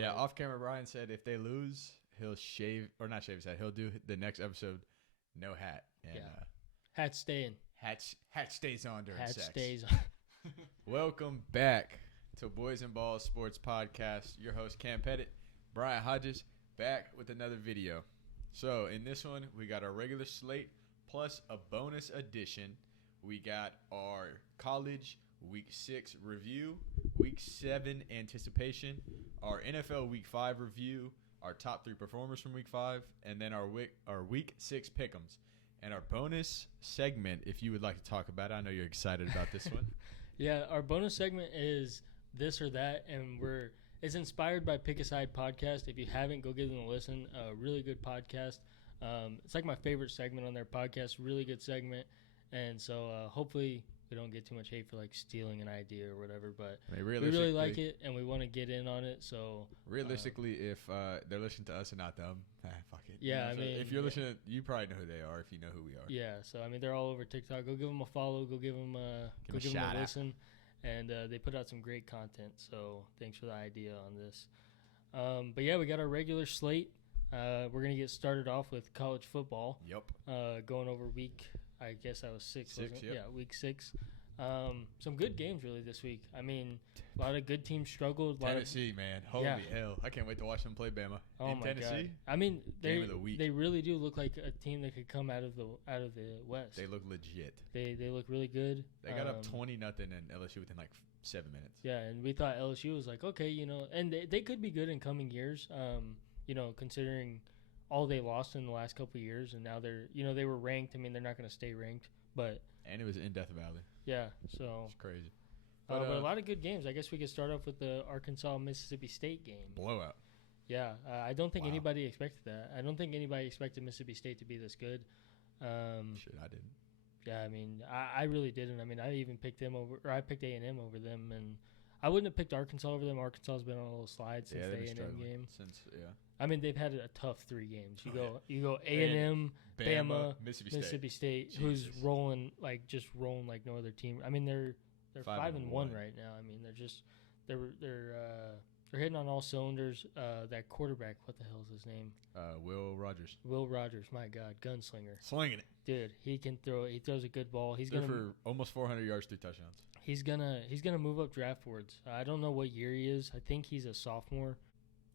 Yeah, off camera, Brian said if they lose, he'll shave or not shave his head. He'll do the next episode no hat. And, hat staying. Hat stays on during sex. Hat stays on. Welcome back to Boys and Balls Sports Podcast. Your host Cam Pettit, Brian Hodges, back with another video. So in this one, we got our regular slate plus a bonus edition. We got our college Week 6 review, Week 7 anticipation, our NFL Week 5 review, our top 3 performers from Week 5, and then our Week 6 pick'ems. And our bonus segment, if you would like to talk about it, I know you're excited about this one. Yeah, our bonus segment is this or that, and it's inspired by Pick a Side podcast. If you haven't, go give them a listen. A really good podcast. It's like my favorite segment on their podcast. Really good segment, and so hopefully we don't get too much hate for like stealing an idea or whatever. But we really like it, and we want to get in on it. So realistically, if they're listening to us and not them, fuck it. Yeah, I mean, if you're listening, you probably know who they are. If you know who we are. Yeah, so I mean, they're all over TikTok. Go give them a follow. Go give them a listen. And they put out some great content. So thanks for the idea on this. But yeah, we got our regular slate. We're gonna get started off with college football. Yep. Going over week. I guess that was 6. Yep. Yeah, week 6. Some good games really this week. I mean, a lot of good teams struggled. Tennessee, man, holy hell! I can't wait to watch them play Bama in Tennessee. God. I mean, game of the week. They really do look like a team that could come out of the West. They look legit. They look really good. They got up 20-0 in LSU within like 7 minutes. Yeah, and we thought LSU was like, okay, and they could be good in coming years. Considering all they lost in the last couple of years, and now they were ranked. I mean, they're not going to stay ranked, and it was in Death Valley. Yeah, so it's crazy. But a lot of good games. I guess we could start off with the Arkansas-Mississippi State game. Blowout. Yeah, I don't think anybody expected that. I don't think anybody expected Mississippi State to be this good. Shit, I didn't. Yeah, I mean, I really didn't. I mean, I even picked I picked A&M over them, and I wouldn't have picked Arkansas over them. Arkansas has been on a little slide since the A&M game. I mean, they've had a tough 3 games. You go A&M, Bama, Mississippi State, who's rolling like no other team. I mean, they're 5-1 right now. I mean, they're hitting on all cylinders. That quarterback, what the hell is his name? Will Rogers. Will Rogers, my God, gunslinger. Slinging it. Dude, he can throw. He throws a good ball. He's going for almost 400 yards, 3 touchdowns. He's gonna move up draft boards. I don't know what year he is. I think he's a sophomore.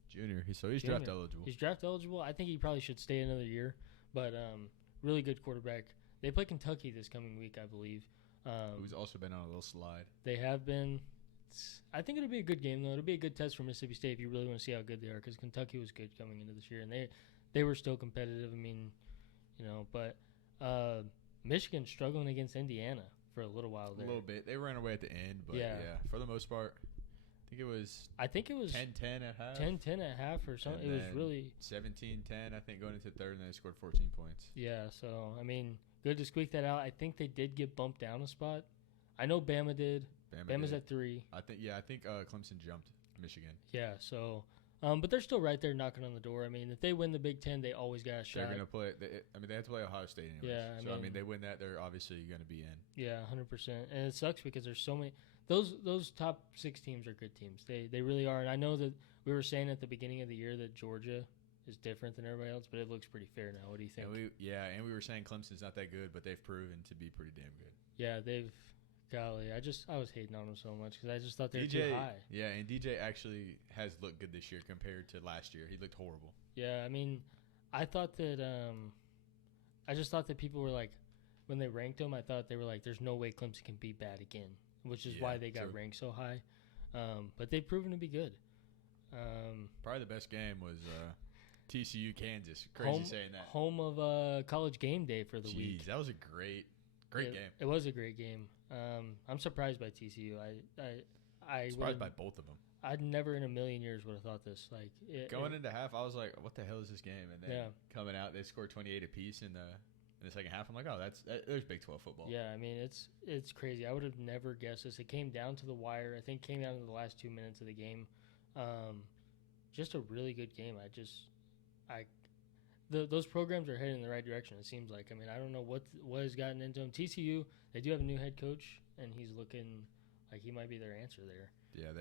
Junior. He's draft eligible. He's draft eligible. I think he probably should stay another year. But really good quarterback. They play Kentucky this coming week, I believe. Who's also been on a little slide. They have been. I think it'll be a good game, though. It'll be a good test for Mississippi State if you really want to see how good they are, because Kentucky was good coming into this year, and they were still competitive. I mean, but Michigan struggling against Indiana for a little while there. A little bit. They ran away at the end, but yeah for the most part. I think it was 10-10 at half. 10-10 at half or something. It was really 17-10, I think, going into third, and they scored 14 points. Yeah, so, I mean, good to squeak that out. I think they did get bumped down a spot. I know Bama did. Bama's at 3. I think Clemson jumped Michigan. Yeah, so, but they're still right there knocking on the door. I mean, if they win the Big Ten, they always got a shot. They're going to play. They have to play Ohio State anyways. Yeah, I mean, they win that, they're obviously going to be in. Yeah, 100%. And it sucks because there's so many. Those top 6 teams are good teams. They really are. And I know that we were saying at the beginning of the year that Georgia is different than everybody else, but it looks pretty fair now. What do you think? And we were saying Clemson's not that good, but they've proven to be pretty damn good. Yeah, golly, I was hating on them so much because I just thought they were too high. Yeah, and DJ actually has looked good this year compared to last year. He looked horrible. Yeah, I mean, I thought that I just thought that people were like, when they ranked him, I thought they were like, there's no way Clemson can be bad again, which is why they got ranked so high. But they've proven to be good. Probably the best game was TCU Kansas. Crazy saying that. Home of College Game Day for the week. That was a great game. It was a great game. I'm surprised by TCU. I surprised by both of them. I'd never in a million years would have thought this. Like going into half, I was like, "What the hell is this game?" And then coming out, they scored 28 apiece in the second half. I'm like, "Oh, there's Big 12 football." Yeah, I mean it's crazy. I would have never guessed this. It came down to the wire. I think it came down to the last 2 minutes of the game. Just a really good game. Those programs are heading in the right direction, it seems like. I mean, I don't know what has gotten into them. TCU, they do have a new head coach, and he's looking like he might be their answer there. Yeah,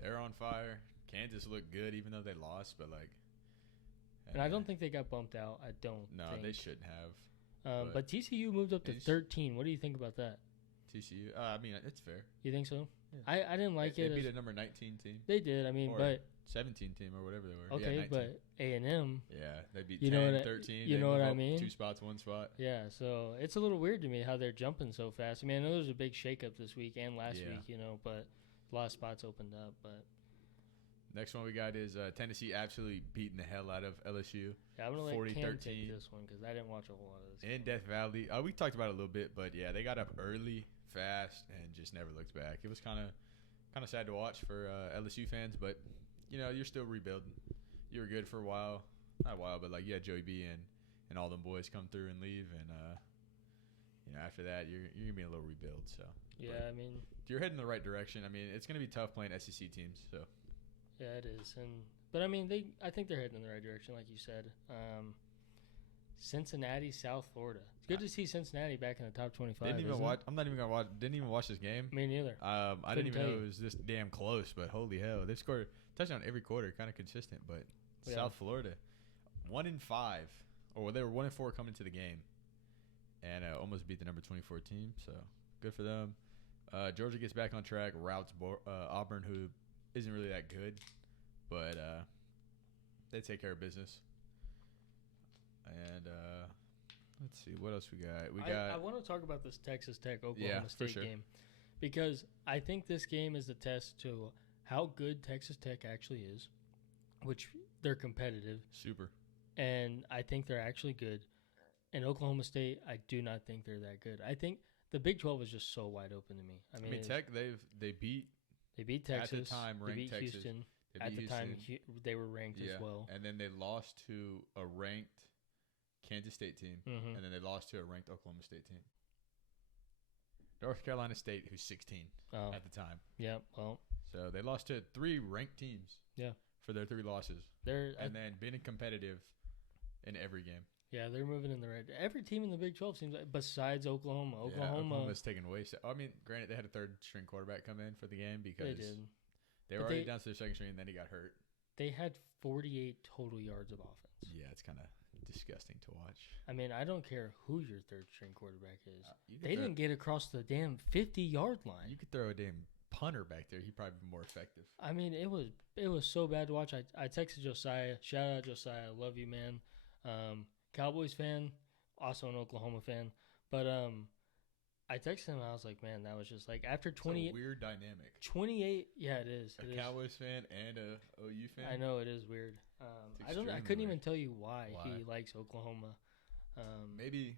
they're on fire. Kansas looked good even though they lost, but like. And I don't think they got bumped out. I don't. No, they shouldn't have. But TCU moved up to 13. What do you think about that? TCU. I mean, it's fair. You think so? Yeah. I didn't like it. They beat a number 19 team. They did. I mean, or but 17 team or whatever they were. Okay, yeah, but A&M. Yeah, they beat 10, 13. You know what I mean? 2 spots, 1 spot. Yeah, so it's a little weird to me how they're jumping so fast. I mean, I know there's a big shakeup this week and last week, but a lot of spots opened up. But next one we got is Tennessee absolutely beating the hell out of LSU. Yeah, I'm going to let Cam take this one because I didn't watch a whole lot of this. In Death Valley. We talked about it a little bit, but yeah, they got up early, fast, and just never looked back. It was kind of sad to watch for LSU fans, but, you're still rebuilding. You were good for a while. Not a while, but like, Joey B and all them boys come through and leave, and, after that, you're going to be in a little rebuild. So yeah, I mean. You're heading in the right direction. I mean, it's going to be tough playing SEC teams, so. Yeah, it is. But I mean, I think they're heading in the right direction, like you said. Cincinnati, South Florida. It's good to see Cincinnati back in the top 25. Didn't even watch. I'm not even gonna watch. Didn't even watch this game. Me neither. I didn't even know it was this damn close. But holy hell, they scored a touchdown every quarter, kind of consistent. But South Florida, 1-5, or they were 1-4 coming to the game, and almost beat the number 24 team. So good for them. Georgia gets back on track. Routes Auburn, who isn't really that good, but they take care of business. And let's see what else we got. I want to talk about this Texas Tech Oklahoma State game because I think this game is a test to how good Texas Tech actually is, which they're competitive. Super. And I think they're actually good. And Oklahoma State, I do not think they're that good. I think the Big 12 is just so wide open to me. I mean Tech, they beat Texas. At the time, ranked they beat Texas. Houston. At the time, they were ranked as well. And then they lost to a ranked Kansas State team, and then they lost to a ranked Oklahoma State team. North Carolina State, who's 16 at the time. Yeah, well. So they lost to 3 ranked teams for their 3 losses. And then being competitive in every game. Yeah, they're moving in the right. Every team in the Big 12 seems like, besides Oklahoma. Oklahoma's taken away. I mean, granted, they had a third-string quarterback come in for the game because they were already down to their second string, and then he got hurt. They had 48 total yards of offense. Yeah, it's kind of disgusting to watch. I mean, I don't care who your third-string quarterback is. They didn't get across the damn 50-yard line. You could throw a damn punter back there. He'd probably be more effective. I mean, it was so bad to watch. I texted Josiah. Shout out, Josiah. I love you, man. Cowboys fan, also an Oklahoma fan. But I texted him and I was like, man, that was just like after 20. It's a weird dynamic. 28, yeah, it is. A Cowboys fan and a OU fan. I know it is weird. I couldn't even tell you why he likes Oklahoma. Maybe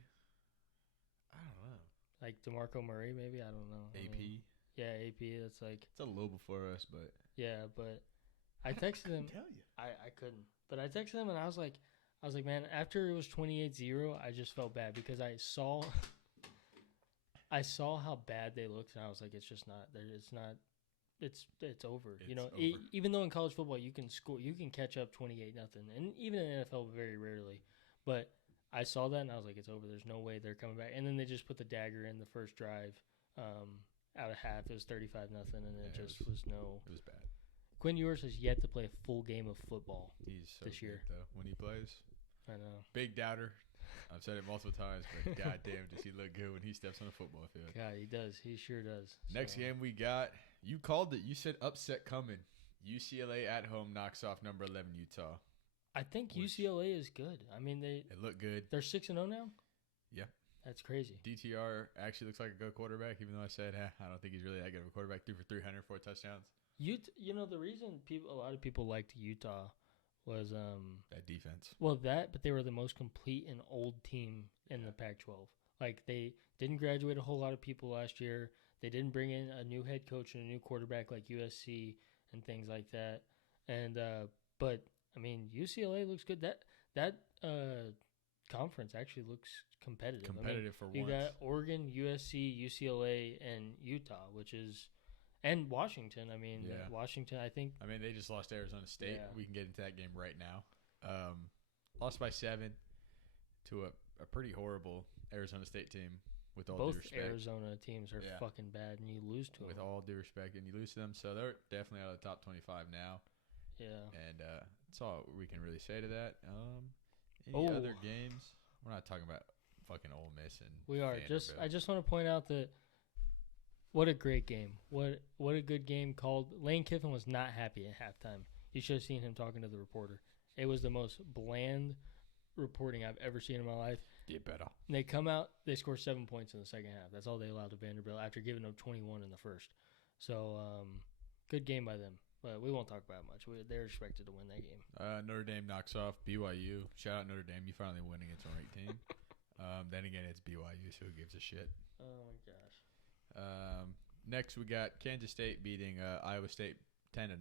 I don't know. Like DeMarco Murray, maybe, I don't know. AP. AP. That's like it's a little before us, but but I texted him. Tell you, I couldn't, but I texted him and I was like, man, after it was 28-0, I just felt bad because I saw how bad they looked, and I was like, it's just not there. It's not. It's over. It's over. Even though in college football you can score, you can catch up 28-0, and even in the NFL very rarely. But I saw that and I was like, it's over. There's no way they're coming back. And then they just put the dagger in the first drive. Out of half, it was 35-0, and it was no. It was bad. Quinn Ewers has yet to play a full game of football. He's so this year, though. When he plays, I know. Big doubter. I've said it multiple times, but goddamn, does he look good when he steps on the football field? God, he does. He sure does. Next game we got. You called it. You said upset coming. UCLA at home knocks off number 11 Utah. I think UCLA is good. I mean, they look good. They're 6-0 now. Yeah. That's crazy. DTR actually looks like a good quarterback, even though I said I don't think he's really that good of a quarterback. 3 for 300, 4 touchdowns. The reason a lot of people liked Utah was that defense. Well, but they were the most complete and old team in the Pac-12. Like they didn't graduate a whole lot of people last year. They didn't bring in a new head coach and a new quarterback like USC and things like that. And but I mean, UCLA looks good. That conference actually looks competitive. For once. You got Oregon, USC, UCLA, and Utah, and Washington. I mean, Washington, I think. I mean, they just lost Arizona State. Yeah. We can get into that game right now. Lost by 7 to a pretty horrible Arizona State team. With all due respect. Both Arizona teams are fucking bad, and you lose to them. With all due respect, and you lose to them. So they're definitely out of the top 25 now. And that's all we can really say to that. Any other games? We're not talking about fucking Ole Miss and we are. Vanderbilt. I just want to point out that what a great game. What a good game called. Lane Kiffin was not happy at halftime. You should have seen him talking to the reporter. It was the most bland reporting I've ever seen in my life. Get better. And they come out, they score 7 points in the second half. That's all they allowed to Vanderbilt after giving them 21 in the first. So, good game by them. But we won't talk about it much. They're expected to win that game. Notre Dame knocks off BYU. Shout out Notre Dame. You finally win against a ranked team. Then again, it's BYU, so who gives a shit? Oh, my gosh. Next, we got Kansas State beating Iowa State 10-9.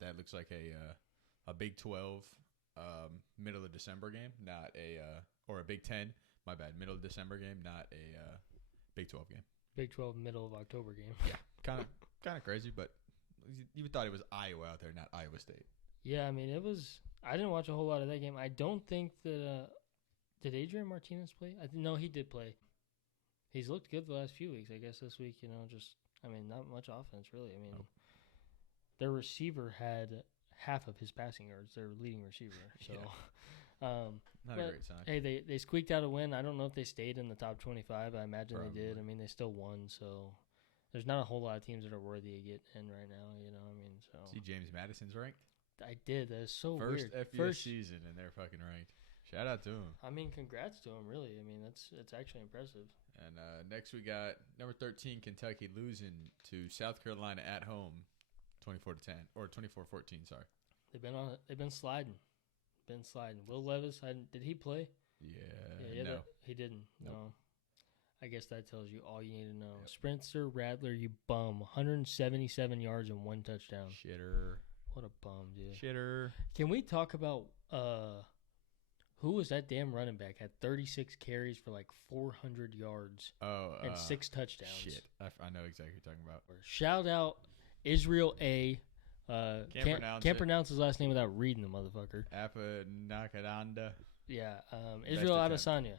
That looks like a Big 12 middle of December game, not or a Big 10. My bad, middle of December game, not a Big 12 game. Big 12 middle of October game. Yeah, kind of crazy, but you thought it was Iowa out there, not Iowa State. Yeah, I mean it was. I didn't watch a whole lot of that game. I don't think that. Did Adrian Martinez play? No, he did play. He's looked good the last few weeks. I guess this week, not much offense really. I mean, their receiver had half of his passing yards. Their leading receiver. So, not a great sign. Hey, they squeaked out a win. I don't know if they stayed in the top 25. I imagine Probably. they did. I mean, they still won. So, there's not a whole lot of teams that are worthy of getting in right now. So. See, James Madison's ranked. I did. That is so weird. First FBS season, and they're fucking ranked. Shout out to him. I mean, congrats to him, really. I mean, it's actually impressive. And next we got number 13 Kentucky losing to South Carolina at home, 24-10 or 24-14. Sorry. They've been sliding. Will Levis, did he play? Yeah. No, he didn't. Nope. No. I guess that tells you all you need to know. Yep. Spencer Rattler, you bum. 177 yards and 1 touchdown. Shitter. What a bum, dude. Shitter. Can we talk about who was that damn running back? Had 36 carries for like 400 yards and 6 touchdowns. Shit. I know exactly what you're talking about. Shout out Israel A. Can't pronounce his last name without reading the motherfucker. Apanakadanda. Yeah. Israel Adesanya.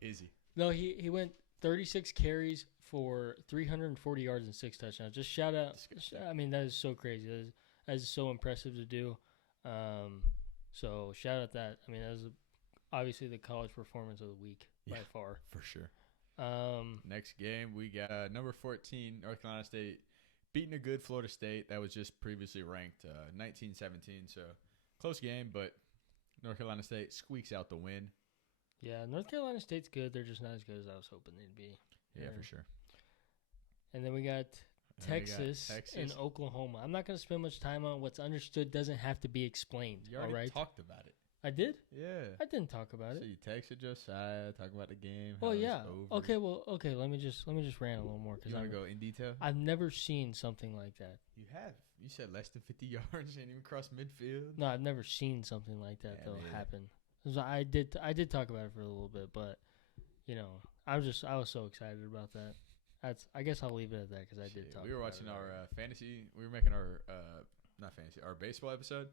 Izzy. No, he went 36 carries for 340 yards and 6 touchdowns. Just shout out. I mean, that is so crazy. That is so impressive to do. So shout out that. I mean, that was obviously the college performance of the week by far. For sure. Next game, we got number 14, North Carolina State, beating a good Florida State that was just previously ranked 19-17. So close game, but North Carolina State squeaks out the win. Yeah, North Carolina State's good. They're just not as good as I was hoping they'd be. Yeah, for sure. And then we got Texas and Oklahoma. I'm not going to spend much time on what's understood. Doesn't have to be explained. You already talked about it. I did? Yeah. I didn't talk about it. So you texted Josiah, talking about the game. Oh, yeah. Okay, let me just rant a little more. You want to go in detail? I've never seen something like that. You have. You said less than 50 yards and even cross midfield. No, I've never seen something like that happen. So I did talk about it for a little bit, but I was so excited about that. I guess I'll leave it at that because I did talk. We were watching our fantasy. We were making our our baseball episode,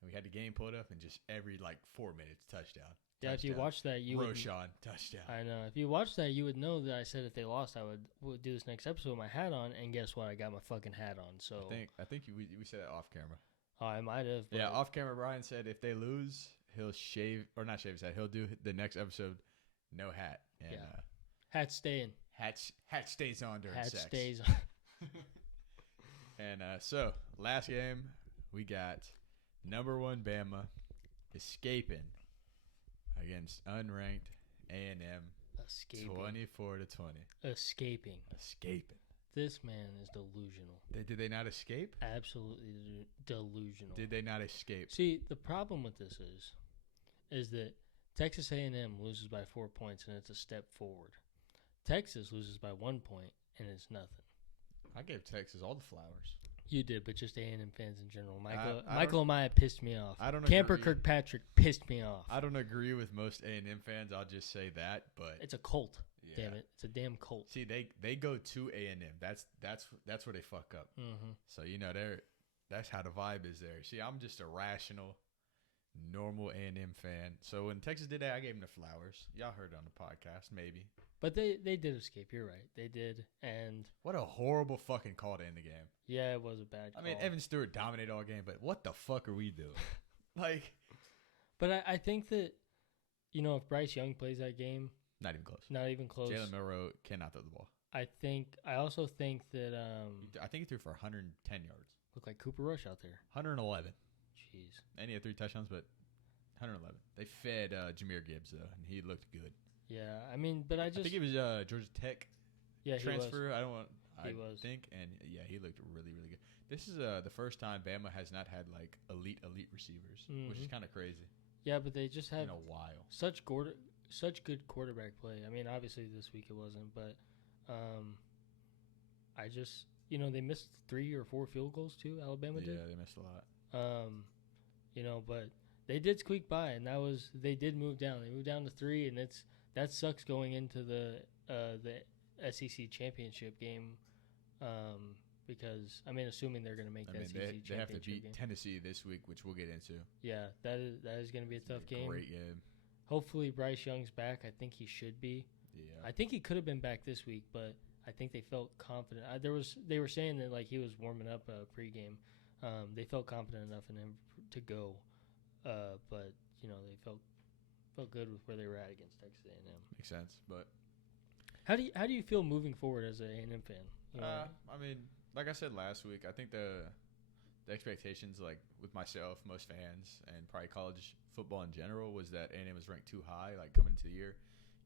and we had the game pulled up, and just every 4 minutes touchdown. Yeah, if you watch that, Roshan touchdown. I know. If you watch that, you would know that I said if they lost, I would do this next episode with my hat on, and guess what? I got my fucking hat on. So I think we said that off camera. Oh, I might have. Yeah, off camera. Brian said if they lose, he'll shave or not shave his head. He'll do the next episode, no hat. And, hat staying. Hat stays on during sex. Hat stays on. And so last game we got number 1 Bama escaping against unranked A&M. Escaping. 24-20. Escaping. This man is delusional. Did they not escape? Absolutely delusional. Did they not escape? See, the problem with this is that Texas A&M loses by 4 points and it's a step forward. Texas loses by 1 point and it's nothing. I gave Texas all the flowers. You did, but just A&M fans in general. Michael Amaya pissed me off. I don't Camper agree. Kirkpatrick pissed me off. I don't agree with most A&M fans. I'll just say that, but it's a cult. Yeah. Damn it, it's a damn cult. See, they go to A&M. That's where they fuck up. Mm-hmm. So that's how the vibe is there. See, I'm just a rational, normal A&M fan. So when Texas did that, I gave them the flowers. Y'all heard it on the podcast, maybe. But they did escape. You're right. They did. And what a horrible fucking call to end the game. Yeah, it was a bad call. I mean, Evan Stewart dominated all game, but what the fuck are we doing? Like, but I think that, if Bryce Young plays that game, not even close. Not even close. Jalen Milroe cannot throw the ball. I also think that I think he threw for 110 yards. Looked like Cooper Rush out there. 111. Jeez. And he had 3 touchdowns, but 111. They fed Jahmyr Gibbs though, and he looked good. Yeah, I mean, but I think he was Georgia Tech. Yeah, transfer. He was. Think, and yeah, he looked really, really good. This is the first time Bama has not had like elite receivers, which is kind of crazy. Yeah, but they just had in a while such good quarterback play. I mean, obviously this week it wasn't, but I just they missed 3 or 4 field goals too. Alabama did. Yeah, they missed a lot. But they did squeak by, and they did move down. They moved down to 3, and that sucks going into the SEC championship game. Because assuming they're going to make SEC championship they have to beat game. Tennessee this week, which we'll get into. Yeah, that is going to be a tough game. Great game. Hopefully Bryce Young's back. I think he should be. Yeah. I think he could have been back this week, but I think they felt confident. They were saying that like he was warming up pregame. They felt confident enough in him to go, but they felt good with where they were at against Texas A&M. Makes sense, but how do you feel moving forward as an A&M fan? I mean, like I said last week, I think the expectations, like with myself, most fans, and probably college football in general, was that A&M was ranked too high, like coming into the year,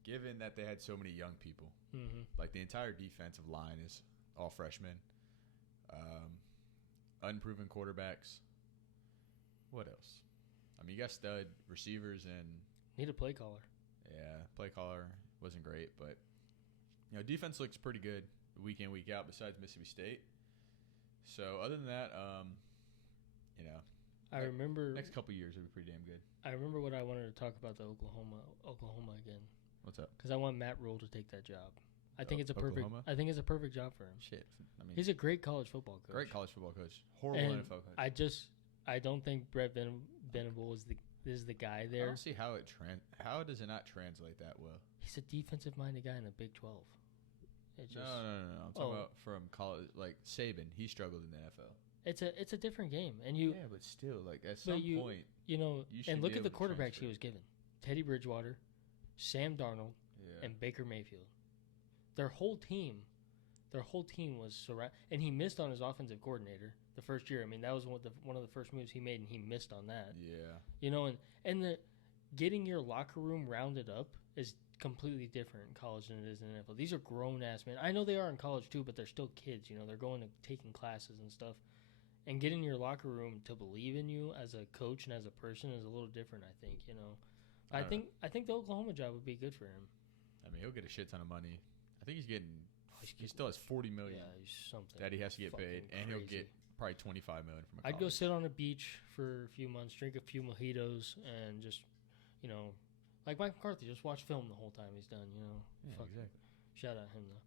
given that they had so many young people. Mm-hmm. Like the entire defensive line is all freshmen, unproven quarterbacks. What else? I mean, you got stud receivers and need a play caller. Yeah, play caller wasn't great, but defense looks pretty good week in, week out. Besides Mississippi State. So other than that, I remember next couple years will be pretty damn good. I remember what I wanted to talk about the Oklahoma again. What's up? Because I want Matt Rule to take that job. I think it's a Oklahoma? perfect job for him. Shit, I mean, he's a great college football coach. Great college football coach. Horrible and NFL coach. I don't think Brett Venable is the guy there. I don't see how how does it not translate that well? He's a defensive minded guy in the Big 12. No. I'm talking about from college, like Saban. He struggled in the NFL. It's a different game, and but still, like at some point, and look at the quarterbacks he was given: Teddy Bridgewater, Sam Darnold, and Baker Mayfield. Their whole team was surrounded, and he missed on his offensive coordinator the first year. I mean, that was one of the first moves he made, and he missed on that. Yeah. And the getting your locker room rounded up is completely different in college than it is in the NFL. These are grown ass men. I know they are in college too, but they're still kids. They're going to taking classes and stuff. And getting your locker room to believe in you as a coach and as a person is a little different, I think. I think the Oklahoma job would be good for him. I mean, he'll get a shit ton of money. I think he still has $40 million that he has to get paid, and he'll get probably $25 million from a college. I'd go sit on a beach for a few months, drink a few mojitos, and just, like Mike McCarthy, just watch film the whole time he's done. Yeah, exactly. Shout out him though.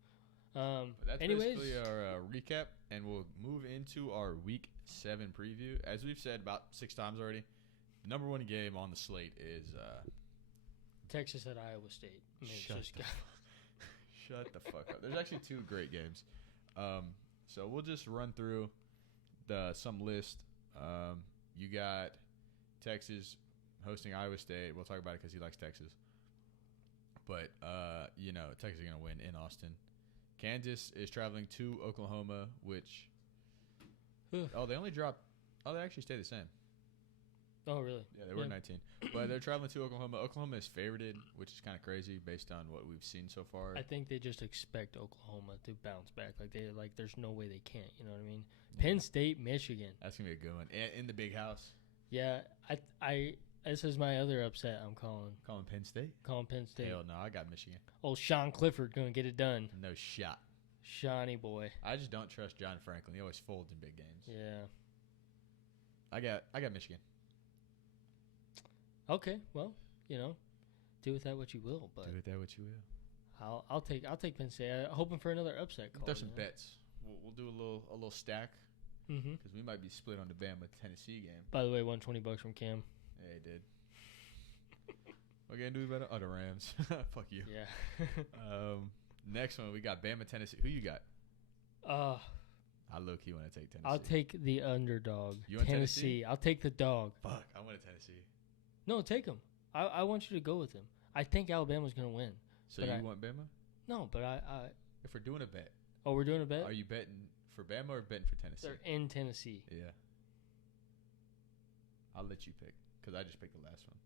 That's basically our recap, and we'll move into our Week 7 preview. As we've said about 6 times already, the number 1 game on the slate is Texas at Iowa State. Shut the fuck up. There's actually 2 great games. So we'll just run through some list. You got Texas hosting Iowa State. We'll talk about it because he likes Texas. But, Texas is going to win in Austin. Kansas is traveling to Oklahoma, which they actually stay the same. Oh, really? Yeah, they were 19. But they're traveling to Oklahoma. Oklahoma is favorited, which is kind of crazy based on what we've seen so far. I think they just expect Oklahoma to bounce back. There's no way they can't. You know what I mean? Yeah. Penn State, Michigan. That's going to be a good one. In the big house. Yeah, this is my other upset I'm calling. Calling Penn State? Calling Penn State. Hell no, I got Michigan. Old Sean Clifford going to get it done. No shot. Shawnee boy. I just don't trust John Franklin. He always folds in big games. Yeah. I got Michigan. Okay, well, do with that what you will. But do with that what you will. I'll take Penn State. hoping for another upset call. There's some bets. We'll do a little stack. Mm-hmm. Because we might be split on the Bama Tennessee game. By the way, $120 from Cam. Yeah, he did. What game do we better? Oh, the Rams. Fuck you. Yeah. Next one, we got Bama, Tennessee. Who you got? I low-key want to take Tennessee. I'll take the underdog. You want Tennessee? I'll take the dog. Fuck, I want Tennessee. No, take him. I want you to go with him. I think Alabama's going to win. So you want Bama? No, but I if we're doing a bet. Oh, we're doing a bet? Are you betting for Bama or betting for Tennessee? They're in Tennessee. Yeah. I'll let you pick because I just picked the last one.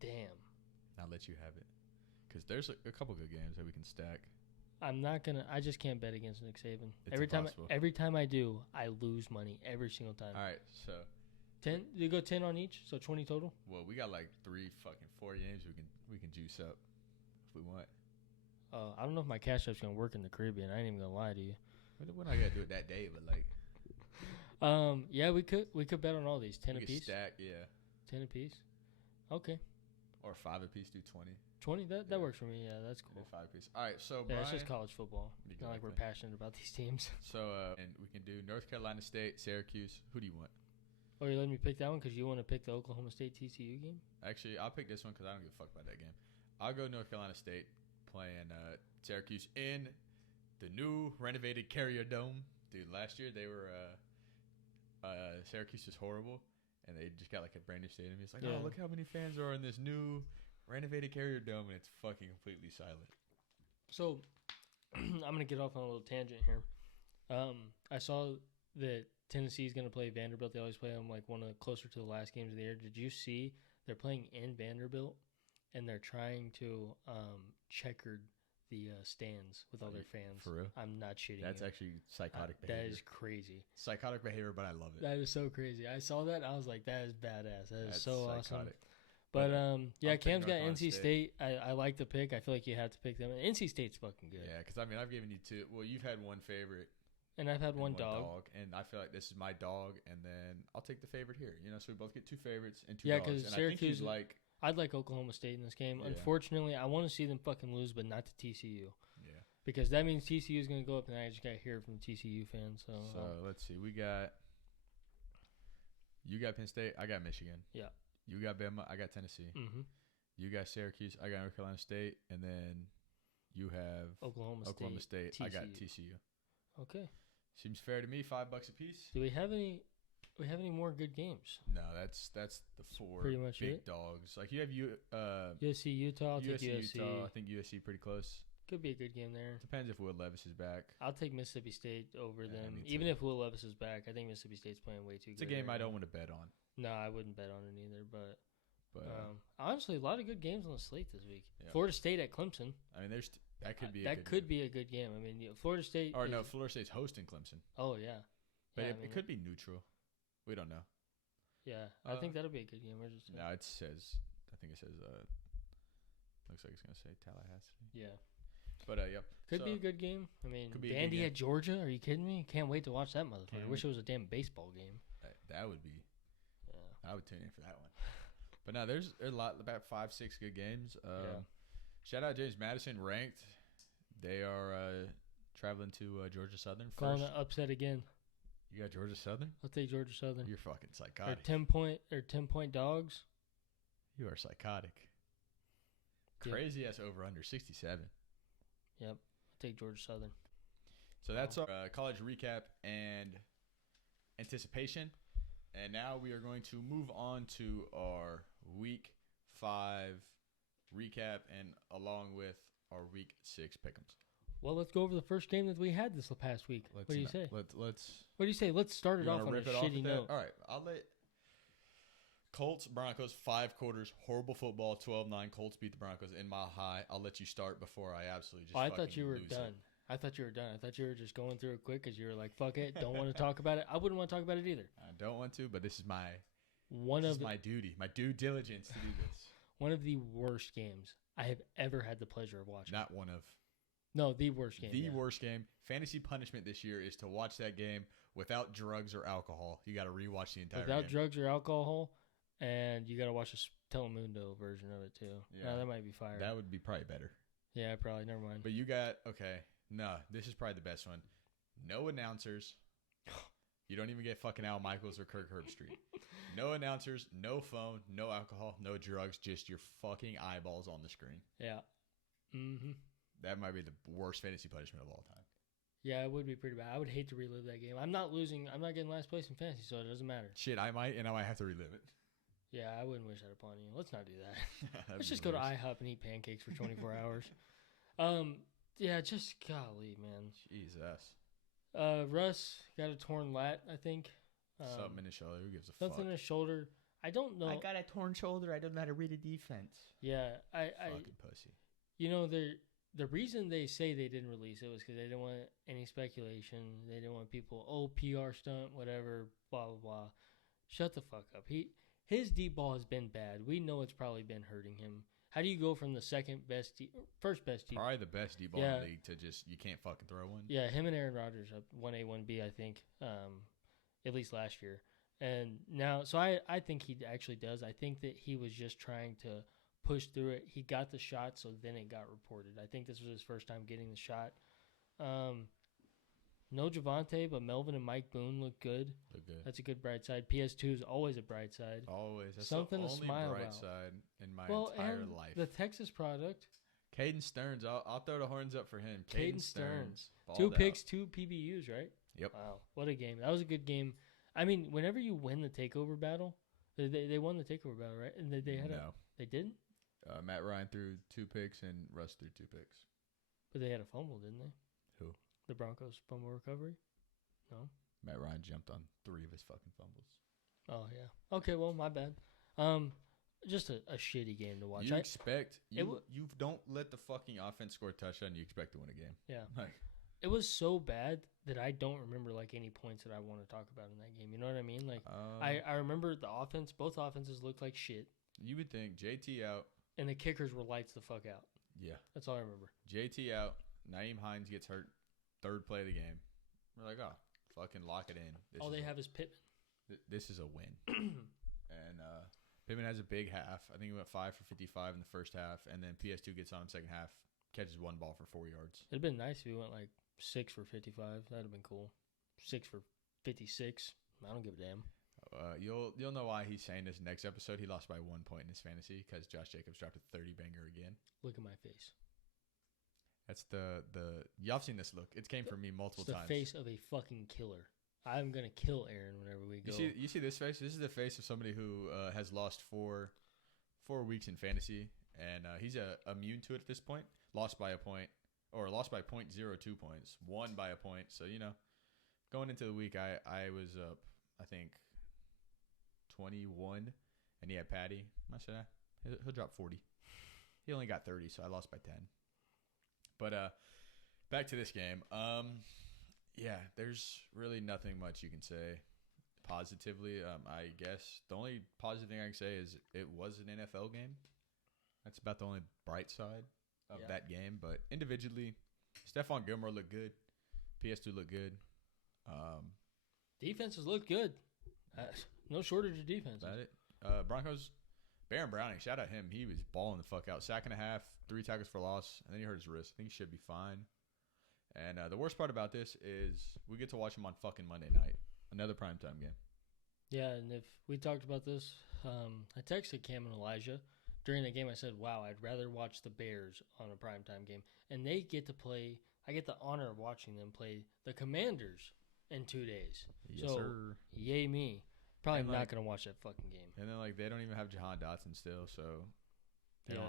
Damn. I'll let you have it because there's a couple good games that we can stack. I'm not going to – I just can't bet against Nick Saban. It's every time I do, I lose money every single time. All right, so – 10? You go 10 on each, so 20 total? Well, we got like 4 games we can juice up if we want. I don't know if my Cash App's going to work in the Caribbean. I ain't even going to lie to you. We're not going to do it that day, but like yeah, we could bet on all these. 10 apiece? Stack, yeah. 10 apiece? Okay. Or 5 apiece, do 20. 20? That works for me. Yeah, that's cool. 5 apiece. All right, so yeah, Brian, it's just college football. It's not like we're passionate about these teams. So, and we can do North Carolina State, Syracuse. Who do you want? Oh, you're letting me pick that one because you want to pick the Oklahoma State TCU game? Actually, I'll pick this one because I don't give a fuck about that game. I'll go North Carolina State playing Syracuse in the new renovated Carrier Dome. Dude, last year they were Syracuse is horrible, and they just got like a brand new stadium. It's like, oh, look how many fans are in this new renovated Carrier Dome, and it's fucking completely silent. So, I'm going to get off on a little tangent here. I saw that Tennessee's going to play Vanderbilt. They always play them like one of the closer to the last games of the year. Did you see they're playing in Vanderbilt, and they're trying to checkered the stands with all their fans? For real? I'm not shitting. That's actually psychotic behavior. That is crazy. Psychotic behavior, but I love it. That is so crazy. I saw that, and I was like, that is badass. That's so psychotic. Awesome. But yeah, Cam's got NC State. I like the pick. I feel like you have to pick them. NC State's fucking good. Yeah, because I mean, I've given you two. Well, you've had one favorite. And I've had one dog. And I feel like this is my dog, and then I'll take the favorite here. You know, so we both get two favorites and two dogs. Yeah, because Syracuse, I'd like Oklahoma State in this game. Yeah. Unfortunately, I want to see them fucking lose, but not to TCU. Yeah. Because that means TCU is going to go up, and I just got to hear from TCU fans. So let's see. You got Penn State. I got Michigan. Yeah. You got Bama. I got Tennessee. Mm-hmm. You got Syracuse. I got North Carolina State. And then you have Oklahoma State. TCU. I got TCU. Okay. Seems fair to me. $5 a piece. Do we have any more good games? No, that's the four pretty much big dogs. Like you have USC, Utah. I'll take USC. Utah. I think USC pretty close. Could be a good game there. Depends if Will Levis is back. I'll take Mississippi State over them. Even if Will Levis is back, I think Mississippi State's playing way too good. It's a game I don't want to bet on. No, I wouldn't bet on it either. But honestly, a lot of good games on the slate this week. Yeah. Florida State at Clemson. I mean, that could be a good game. I mean, Florida State. Florida State's hosting Clemson. Oh yeah, but it could be neutral. We don't know. Yeah, I think that'll be a good game. No, I think it says. Looks like it's gonna say Tallahassee. Yeah, but yeah, could be a good game. I mean, Vandy at Georgia. Are you kidding me? Can't wait to watch that motherfucker. I wish it was a damn baseball game. That would be. Yeah, I would tune in for that one. But no, there's a lot, about 5-6 good games. Shout out James Madison, ranked. They are traveling to Georgia Southern first. Calling an upset again. You got Georgia Southern? I'll take Georgia Southern. You're fucking psychotic. Or 10-point dogs. You are psychotic. Crazy ass over under 67. Yep. I'll take Georgia Southern. So that's our college recap and anticipation. And now we are going to move on to our Week 5 recap and along with our Week 6 pick'ems. Well, let's go over the first game that we had this past week. What do you say? Let's. What do you say? Let's start it off on a shitty note. All right, I'll let Colts, Broncos, 5 quarters, horrible football, 12-9. Colts beat the Broncos in Mile High. I'll let you start before I absolutely just. I thought you were done. I thought you were done. I thought you were just going through it quick because you were like, fuck it, don't want to talk about it. I wouldn't want to talk about it either. I don't want to, but this is my duty, my due diligence to do this. One of the worst games I have ever had the pleasure of watching. Not one of. No, the worst game. The worst game. Fantasy punishment this year is to watch that game without drugs or alcohol. You got to rewatch the entire game. Without drugs or alcohol, and you got to watch the Telemundo version of it, too. Yeah. No, that might be fire. That would be probably better. Yeah, probably. Never mind. But you got, okay. No, this is probably the best one. No announcers. You don't even get fucking Al Michaels or Kirk Herbstreit. No announcers, no phone, no alcohol, no drugs, just your fucking eyeballs on the screen. Yeah. Mm-hmm. That might be the worst fantasy punishment of all time. Yeah, it would be pretty bad. I would hate to relive that game. I'm not losing. I'm not getting last place in fantasy, so it doesn't matter. Shit, I might have to relive it. Yeah, I wouldn't wish that upon you. Let's not do that. Let's just go to IHOP and eat pancakes for 24 hours. Yeah, just golly, man. Jesus. Russ got a torn lat, I think. Something in his shoulder. Who gives a fuck? Something in his shoulder. I don't know. I got a torn shoulder. I don't know how to read a defense. Yeah, fucking pussy. You know, the reason they say they didn't release it was because they didn't want any speculation. They didn't want people, PR stunt, whatever, blah, blah, blah. Shut the fuck up. His deep ball has been bad. We know it's probably been hurting him. How do you go from the first best deep? Probably the best deep ball in the league to just, you can't fucking throw one. Yeah, him and Aaron Rodgers up 1A, 1B, I think, at least last year. And now, so I think he actually does. I think that he was just trying to push through it. He got the shot, so then it got reported. I think this was his first time getting the shot. No Javonte, but Melvin and Mike Boone look good. That's a good bright side. PS2 is always a bright side. Always. That's something the to only smile bright about. side in my entire life. The Texas product. Caden Stearns. I'll throw the horns up for him. Caden Stearns. 2 picks, 2 PBUs, right? Yep. Wow. What a game. That was a good game. I mean, whenever you win the takeover battle, they won the takeover battle, right? And they had they didn't? Matt Ryan threw 2 picks and Russ threw 2 picks. But they had a fumble, didn't they? Who? The Broncos fumble recovery? No? Matt Ryan jumped on 3 of his fucking fumbles. Oh, yeah. Okay, well, my bad. Just a shitty game to watch. You don't let the fucking offense score a touchdown, you expect to win a game. Yeah. It was so bad that I don't remember, any points that I want to talk about in that game. You know what I mean? I remember the offense, both offenses looked like shit. You would think JT out. And the kickers were lights the fuck out. Yeah. That's all I remember. JT out. Naeem Hines gets hurt. 3rd play of the game. We're like, oh, fucking lock it in. All they have is Pittman. This is a win. And Pittman has a big half. I think he went 5 for 55 in the first half. And then PS2 gets on him second half. Catches 1 ball for 4 yards. It'd been nice if he went 6 for 55. That'd have been cool. 6 for 56. I don't give a damn. You'll know why he's saying this next episode. He lost by 1 point in his fantasy because Josh Jacobs dropped a 30 banger again. Look at my face. That's y'all have seen this look. It came from me multiple times. It's the face of a fucking killer. I'm gonna kill Aaron whenever we go. You see this face? This is the face of somebody who has lost 4 weeks in fantasy, and he's immune to it at this point. Lost by a point, or lost by 0.02 points. Won by a point. So going into the week, I was up, I think, 21, and he had Patty. I said, he'll drop 40. He only got 30, so I lost by 10. But back to this game. Yeah, there's really nothing much you can say positively. I guess the only positive thing I can say is it was an NFL game. That's about the only bright side of that game. But individually, Stephon Gilmore looked good. PS2 looked good. Defenses look good. No shortage of defense. That it. Broncos, Baron Browning, shout out him. He was balling the fuck out. Sack and a half, 3 tackles for loss, and then he hurt his wrist. I think he should be fine. And the worst part about this is we get to watch him on fucking Monday night. Another primetime game. Yeah, and if we talked about this, I texted Cam and Elijah. During the game, I said, wow, I'd rather watch the Bears on a primetime game. And they get to play, I get the honor of watching them play the Commanders in 2 days. Yes, so, sir. Yay me. Probably not going to watch that fucking game. And then, they don't even have Jahan Dotson still, so the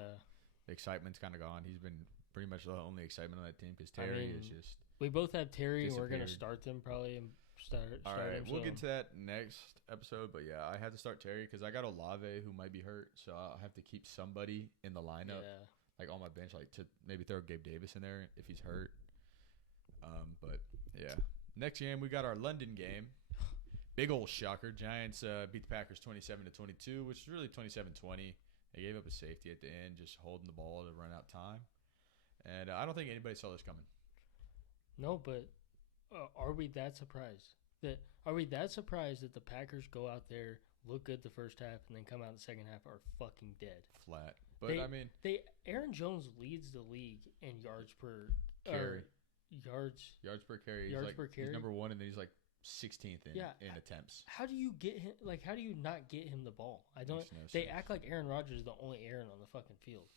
excitement's kind of gone. He's been pretty much the only excitement on that team because Terry is just we both have Terry, and we're going to start them probably and start All right, him, we'll get to that next episode, but yeah, I had to start Terry because I got Olave who might be hurt, so I'll have to keep somebody in the lineup, on my bench, to maybe throw Gabe Davis in there if he's hurt. But yeah, next game we got our London game. Big old shocker. Giants beat the Packers 27-22, which is really 27-20. They gave up a safety at the end, just holding the ball to run out time. And I don't think anybody saw this coming. No, but are we that surprised? Are we that surprised that the Packers go out there, look good the first half, and then come out in the second half are fucking dead? Flat. But Aaron Jones leads the league in yards per carry. Yards per carry. Yards per carry. He's number 1, and then he's 16th in attempts. How do you get him? Like, how do you not get him the ball? I don't. They act like Aaron Rodgers is the only Aaron on the fucking field.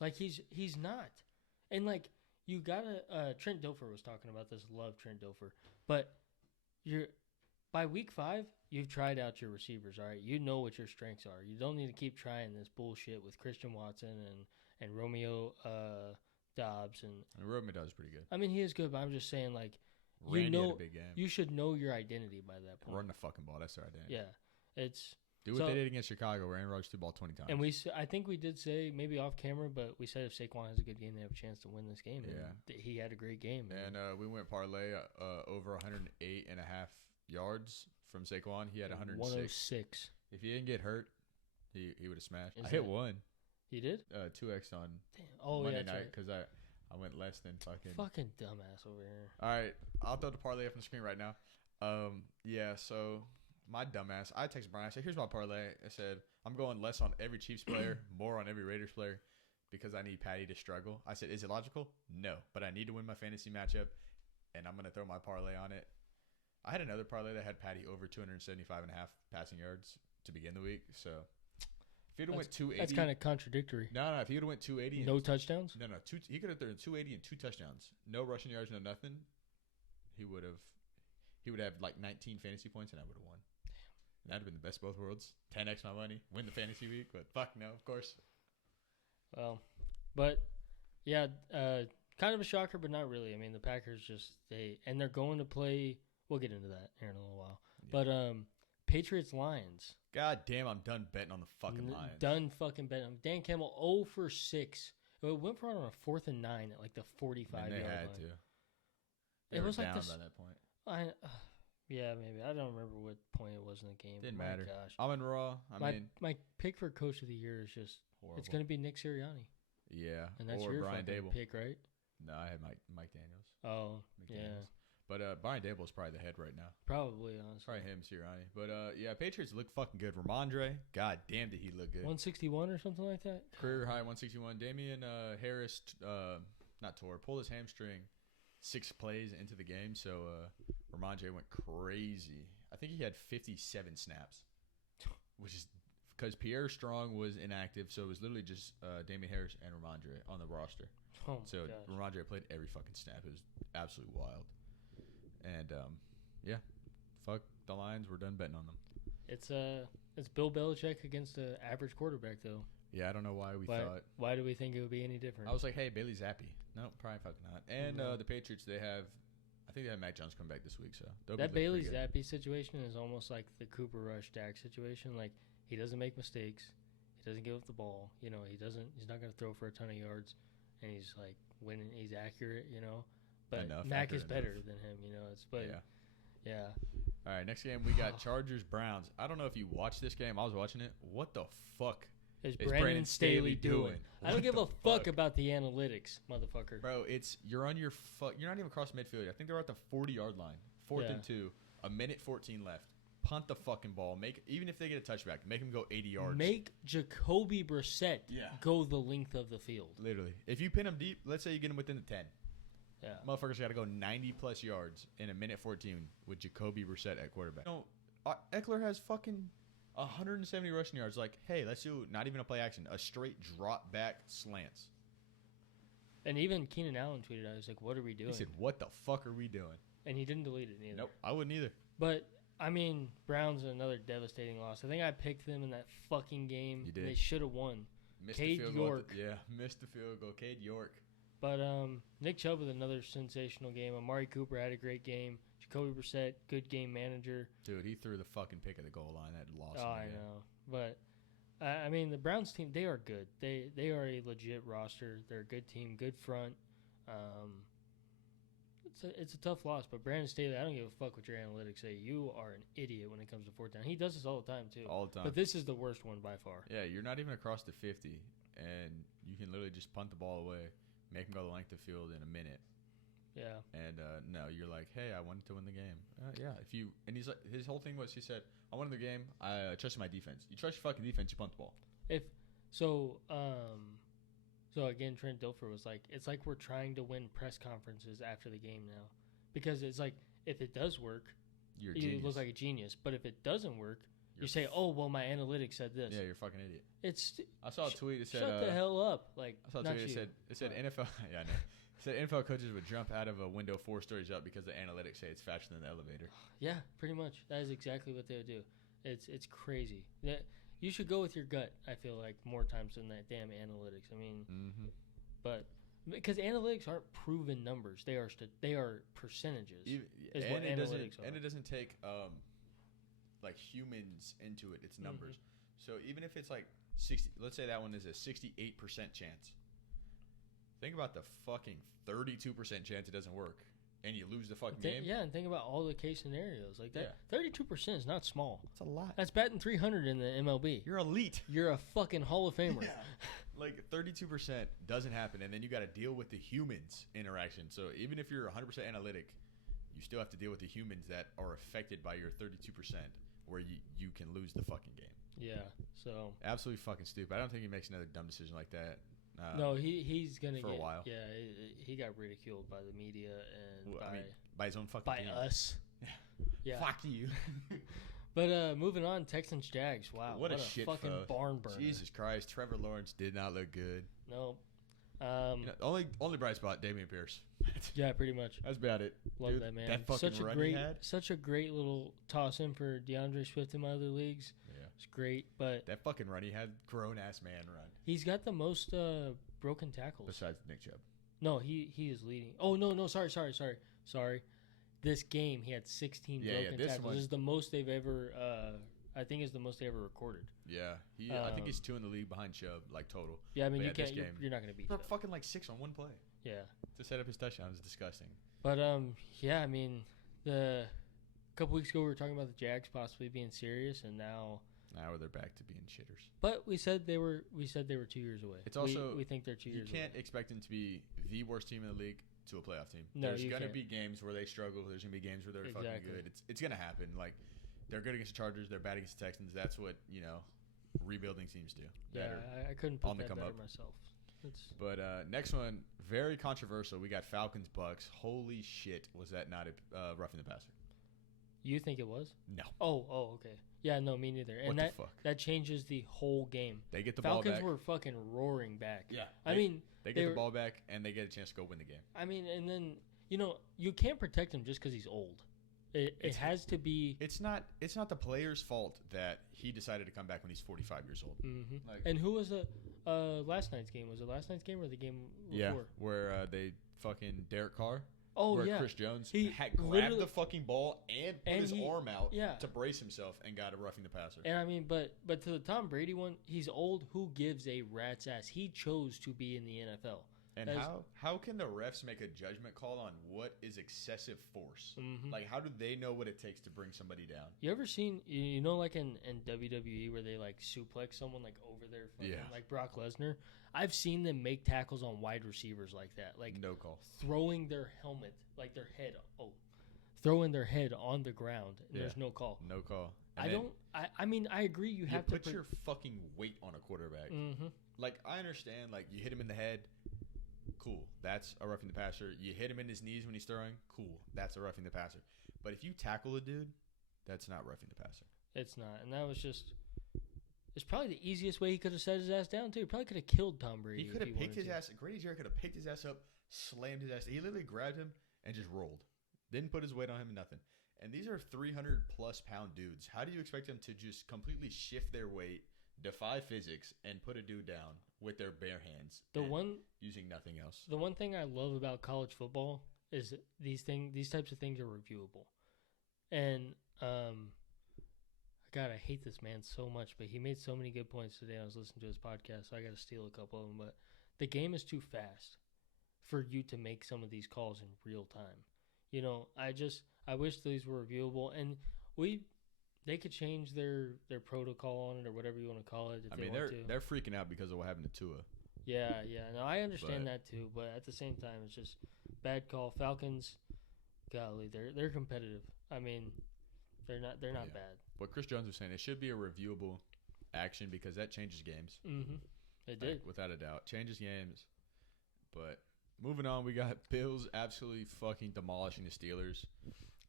Like he's not. And like you gotta. Trent Dilfer was talking about this. Love Trent Dilfer, but by week 5, you've tried out your receivers. All right, you know what your strengths are. You don't need to keep trying this bullshit with Christian Watson and Romeo Dobbs and Romeo Dobbs is pretty good. I mean, he is good, but I'm just saying like. Randy had a big game. You should know your identity by that point. Run the fucking ball. That's their identity. Yeah, do what they did against Chicago, where Aaron Rodgers threw the ball 20 times. And I think we did say maybe off camera, but we said if Saquon has a good game, they have a chance to win this game. Yeah, and he had a great game. And we went parlay over 108.5 yards from Saquon. He had 106. If he didn't get hurt, he would have smashed. I hit one. You did? 2x on Monday night because I went less than fucking dumbass over here. All right, I'll throw the parlay up on the screen right now. Yeah, so my dumbass, I texted Brian. I said, "Here's my parlay." I said, "I'm going less on every Chiefs player, more on every Raiders player, because I need Patty to struggle." I said, "Is it logical? No, but I need to win my fantasy matchup, and I'm gonna throw my parlay on it." I had another parlay that had Patty over 275.5 passing yards to begin the week, so. If he'd have went 280, that's kind of contradictory. No. If he would have went 280, no touchdowns. No. He could have thrown 280 and 2 touchdowns. No rushing yards, no nothing. He would have like 19 fantasy points, and I would have won. And that'd have been the best of both worlds. 10x my money, win the fantasy week. But fuck no, of course. Well, but yeah, kind of a shocker, but not really. I mean, the Packers they're going to play. We'll get into that here in a little while. Yeah. But Patriots Lions. God damn, I'm done betting on the fucking Lions. Done fucking betting. Dan Campbell 0 for 6. It went for on a 4th and 9 at like the 45 yard line. They had to. They were down by that point. Yeah, maybe. I don't remember what point it was in the game. Didn't matter. Gosh. I'm in Raw. My pick for Coach of the Year is just horrible. It's going to be Nick Sirianni. Yeah, and that's your Brian Dable pick, right? No, I had Mike Daniels. Oh, McDaniels. But Brian Dable is probably the head right now. Probably, honestly. Probably him, Sirianni. But, yeah, Patriots look fucking good. Ramondre, god damn did he look good. 161 or something like that? Career high 161. Damian Harris, pulled his hamstring 6 plays into the game. So, Ramondre went crazy. I think he had 57 snaps, which is because Pierre Strong was inactive. So, it was literally just Damian Harris and Ramondre on the roster. Oh, so, Ramondre played every fucking snap. It was absolutely wild. And yeah, fuck the Lions. We're done betting on them. It's Bill Belichick against an average quarterback, though. Yeah, I don't know why we thought. Why do we think it would be any different? I was like, hey, Bailey Zappi. No, probably fucking not. And the Patriots, I think they have Mac Jones come back this week. So that Bailey Zappi situation is almost like the Cooper Rush Dak situation. Like he doesn't make mistakes, he doesn't give up the ball. You know, he's not going to throw for a ton of yards, and he's like winning. He's accurate. You know. But Mac is better than him, you know. Yeah. All right, next game we got Chargers Browns. I don't know if you watched this game. I was watching it. What the fuck is Brandon Staley doing? I don't give a fuck about the analytics, motherfucker. Bro, you're on your you're not even across midfield. I think they're at the 40-yard line. 4th and 2. A minute 14 left. Punt the fucking ball. Even if they get a touchback, make them go 80 yards. Make Jacoby Brissett go the length of the field. Literally. If you pin them deep, let's say you get them within the 10. Yeah. Motherfuckers got to go 90-plus yards in a minute 14 with Jacoby Brissett at quarterback. Eckler has fucking 170 rushing yards. Like, hey, let's do not even a play action, a straight drop back slants. And even Keenan Allen tweeted, I was like, what are we doing? He said, what the fuck are we doing? And he didn't delete it either. Nope, I wouldn't either. But, I mean, Browns another devastating loss. I think I picked them in that fucking game. You did. They should have won. Missed the field goal. Missed the field goal. Cade York. But Nick Chubb with another sensational game. Amari Cooper had a great game. Jacoby Brissett, good game manager. Dude, he threw the fucking pick at the goal line. That lost. Oh, I know. But, I mean, the Browns team, they are good. They are a legit roster. They're a good team, good front. It's a tough loss. But Brandon Staley, I don't give a fuck what your analytics say. You are an idiot when it comes to 4th down. He does this all the time, too. All the time. But this is the worst one by far. Yeah, you're not even across the 50, and you can literally just punt the ball away. Make him go the length of field in a minute. Yeah. And no, you're like, hey, I wanted to win the game. Yeah. He's like, his whole thing was, he said, I won the game. I trusted my defense. You trust your fucking defense, you punt the ball. So again, Trent Dilfer was like, it's like we're trying to win press conferences after the game now, because it's like if it does work, you look like a genius. But if it doesn't work, you say, "Oh, well, my analytics said this." Yeah, you're a fucking idiot. I saw a tweet that said, "Shut the hell up!" Like, I saw a tweet that said NFL. Yeah, I know. It said NFL coaches would jump out of a window 4 stories up because the analytics say it's faster than the elevator. Yeah, pretty much. That is exactly what they would do. It's crazy. You should go with your gut. I feel like more times than that damn analytics. I mean, but because analytics aren't proven numbers, they are percentages. It doesn't take like humans into it. It's numbers. So even if it's like 60, let's say that one is a 68% chance. Think about the fucking 32% chance it doesn't work, and you lose the fucking game. Yeah, and think about all the case scenarios like that. 32% is not small. It's a lot. That's batting 300 in the MLB. You're elite. You're a fucking Hall of Famer. Yeah. Like 32% doesn't happen, and then you got to deal with the humans interaction. So even if you're 100% analytic, you still have to deal with the humans that are affected by your 32%, where you can lose the fucking game. Yeah. So absolutely fucking stupid. I don't think he makes another dumb decision like that. No, he's gonna for a while. Yeah, he got ridiculed by the media and by his own fucking by team. us. Yeah. Fuck you. But moving on, Texans Jags. Wow, what a shit fucking barn burner. Jesus Christ, Trevor Lawrence did not look good. No. Only bright spot, Dameon Pierce. Yeah, pretty much. That's about it. Love that man. That fucking run he had. Such a great little toss in for DeAndre Swift in my other leagues. Yeah, it's great. But that fucking run he had, grown ass man run. He's got the most broken tackles besides Nick Chubb. No, he is leading. Oh no, sorry. This game he had 16 broken tackles. This is the most they've ever. I think is the most they ever recorded. Yeah, I think he's 2 in the league behind Chubb, like total. Yeah, I mean you're not going to beat. Chubb. Fucking like 6 on one play. Yeah, to set up his touchdown is disgusting. But yeah, I mean a couple weeks ago we were talking about the Jags possibly being serious, and now they're back to being shitters. But we said they were 2 years away. It's also we think they're 2 years. You can't expect them to be the worst team in the league to a playoff team. No, there's gonna be games where they struggle. There's gonna be games where they're fucking good. It's gonna happen. Like they're good against the Chargers. They're bad against the Texans. That's what rebuilding teams do. Yeah, I couldn't put that better myself. But next one, very controversial. We got Falcons Bucks. Holy shit, was that not a roughing the passer? You think it was? No. Oh, okay. Yeah, no, me neither. And that changes the whole game. They get the ball back. Falcons were fucking roaring back. Yeah. They get the ball back and they get a chance to go win the game. I mean, and then you can't protect him just because he's old. It has to be. It's not the player's fault that he decided to come back when he's 45 years old. Mm-hmm. And who was last night's game? Was it last night's game or the game before? Yeah, where they fucking Derek Carr. Oh, where yeah. Chris Jones had grabbed the fucking ball and put his arm out to brace himself and got a roughing the passer. And I mean, but to the Tom Brady one, he's old. Who gives a rat's ass? He chose to be in the NFL. And how can the refs make a judgment call on what is excessive force? Mm-hmm. Like, how do they know what it takes to bring somebody down? You ever seen, like in WWE where they like suplex someone like over their fucking, like Brock Lesnar? I've seen them make tackles on wide receivers like that. Like no call. Throwing their helmet, like their head, throwing their head on the ground. And there's no call. No call. I mean, I agree. You have to put your fucking weight on a quarterback. Mm-hmm. Like, I understand, like, you hit him in the head. Cool. That's a roughing the passer. You hit him in his knees when he's throwing. Cool. That's a roughing the passer. But if you tackle a dude, that's not roughing the passer. It's not. And that was just... It's probably the easiest way he could have set his ass down, too. He probably could have killed Tom Brady. He could have picked his ass... Grady Jarrett could have picked his ass up, slammed his ass. He literally grabbed him and just rolled. Didn't put his weight on him, nothing. And these are 300-plus pound dudes. How do you expect them to just completely shift their weight, defy physics, and put a dude down with their bare hands using nothing else? The one thing I love about college football is these types of things are reviewable. And God, I hate this man so much, but he made so many good points today. I was listening to his podcast, so I got to steal a couple of them. But the game is too fast for you to make some of these calls in real time. I wish these were reviewable, and they could change their protocol on it or whatever you want to call it. They're freaking out because of what happened to Tua. Yeah. No, I understand that too, but at the same time, it's just bad call. Falcons, golly, they're competitive. I mean, they're not bad. What Chris Jones was saying, it should be a reviewable action because that changes games. Mm-hmm. It did, without a doubt, changes games. But moving on, we got Bills absolutely fucking demolishing the Steelers.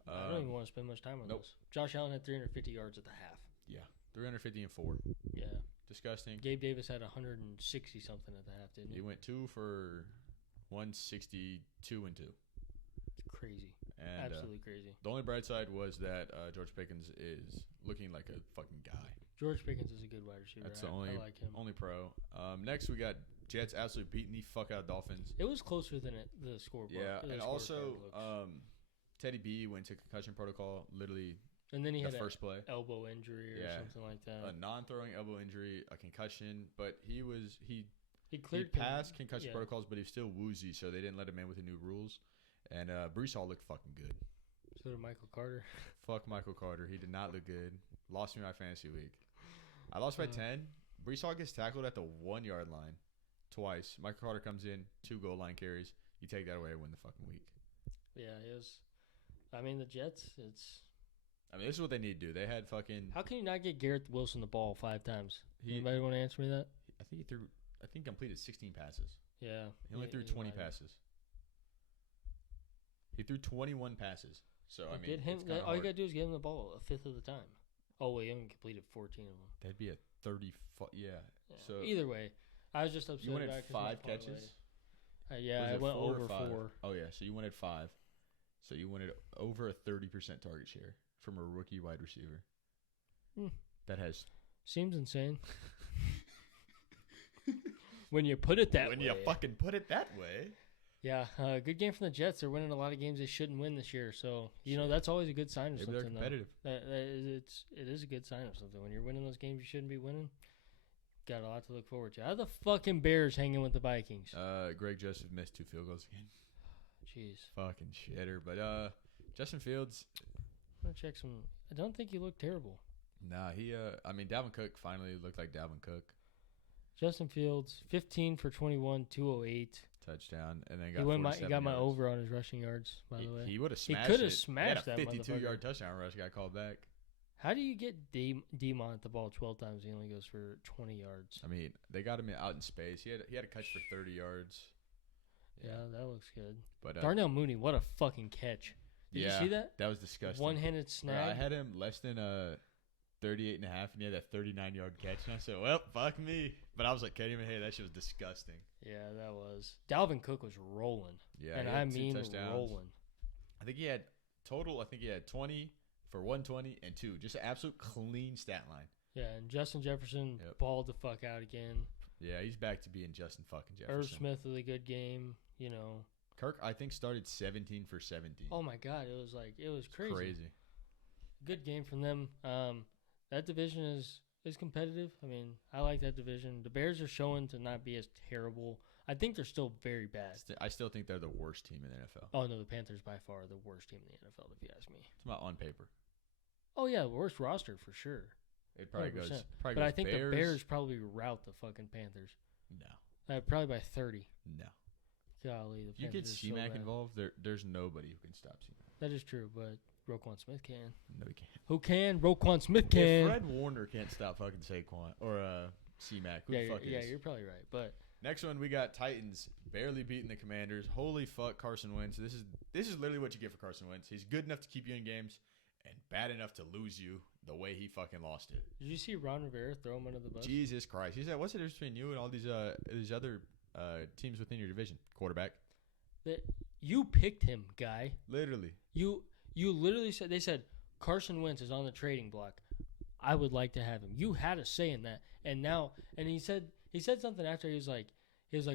I don't even want to spend much time on this. Josh Allen had 350 yards at the half. Yeah, 350 and 4. Yeah. Disgusting. Gabe Davis had 160 something at the half, didn't he? He went 2 for 162 and 2. Crazy. And, absolutely crazy. The only bright side was that George Pickens is looking like a fucking guy. George Pickens is a good wide receiver. That's the I like him. only pro. Next, we got Jets absolutely beating the fuck out of Dolphins. It was closer than the scoreboard. Yeah, and also Teddy B went to concussion protocol literally. And then he had first play elbow injury or something like that. A non-throwing elbow injury, a concussion, but he cleared passed concussion protocols, but he was still woozy, so they didn't let him in with the new rules. And Breece Hall looked fucking good. So did Michael Carter. Fuck Michael Carter. He did not look good. Lost me my fantasy week. I lost by 10. Breece Hall gets tackled at the 1-yard line twice. Michael Carter comes in, 2 goal line carries. You take that away and win the fucking week. Yeah, it was. I mean, the Jets, this is what they need to do. They had fucking. How can you not get Garrett Wilson the ball 5 times? Anybody want to answer me that? I think he completed 16 passes. Yeah. He only threw 20 passes. He threw 21 passes. So, all you got to do is give him the ball a fifth of the time. Oh, wait, he only completed 14 of them. That'd be a 30. Yeah. So either way, I was just upset. You wanted 5 catches? I went over 4. Oh, yeah. So you wanted 5. So you wanted over a 30% target share from a rookie wide receiver. That seems insane. When you put it that way. When you fucking put it that way. Yeah, good game from the Jets. They're winning a lot of games they shouldn't win this year. So, that's always a good sign of something. They're competitive. It is a good sign of something. When you're winning those games you shouldn't be winning, got a lot to look forward to. How are the fucking Bears hanging with the Vikings? Greg Joseph missed 2 field goals again. Jeez. Fucking shitter. But Justin Fields. I'm going to check some. I don't think he looked terrible. Nah, Dalvin Cook finally looked like Dalvin Cook. Justin Fields, 15 for 21, 208. Touchdown, and then he got my over on his rushing yards, by the way. He would have smashed it. He could have smashed that 52-yard touchdown rush got called back. How do you get Demont the ball 12 times? He only goes for 20 yards. They got him out in space. He had a catch for 30 yards. Yeah, that looks good. But Darnell Mooney, what a fucking catch. Did you see that? That was disgusting. One-handed snag. I had him less than 38.5, and he had that 39-yard catch. And I said, well, fuck me. But I was like, can't even hey, that shit was disgusting. Yeah, that was. Dalvin Cook was rolling. Yeah, and I mean rolling. I think he had 20 for 120 and 2. Just an absolute clean stat line. Yeah, and Justin Jefferson balled the fuck out again. Yeah, he's back to being Justin fucking Jefferson. Irv Smith with a good game, Kirk, I think, started 17 for 17. Oh, my God. It was crazy. Good game from them. That division is competitive. I like that division. The Bears are showing to not be as terrible. I think they're still very bad. I still think they're the worst team in the NFL. Oh, no, the Panthers by far are the worst team in the NFL, if you ask me. It's about on paper. Oh, yeah, worst roster for sure. It probably 100%. goes. But I think the Bears probably rout the fucking Panthers. No. Probably by 30. No. Golly, the Panthers. You get C-Mac involved, there's nobody who can stop C-Mac. That is true, but Roquan Smith can. No, he can't. Who can? Roquan Smith can. If Fred Warner can't stop fucking Saquon or C-Mac, who the fuck is? Yeah, you're probably right. But next one, we got Titans barely beating the Commanders. Holy fuck, Carson Wentz. This is literally what you get for Carson Wentz. He's good enough to keep you in games and bad enough to lose you the way he fucking lost it. Did you see Ron Rivera throw him under the bus? Jesus Christ. He said, what's the difference between you and all these other teams within your division? Quarterback. You picked him, guy. Literally. You literally said, they said, Carson Wentz is on the trading block. I would like to have him. You had a say in that. And he said something after he was like,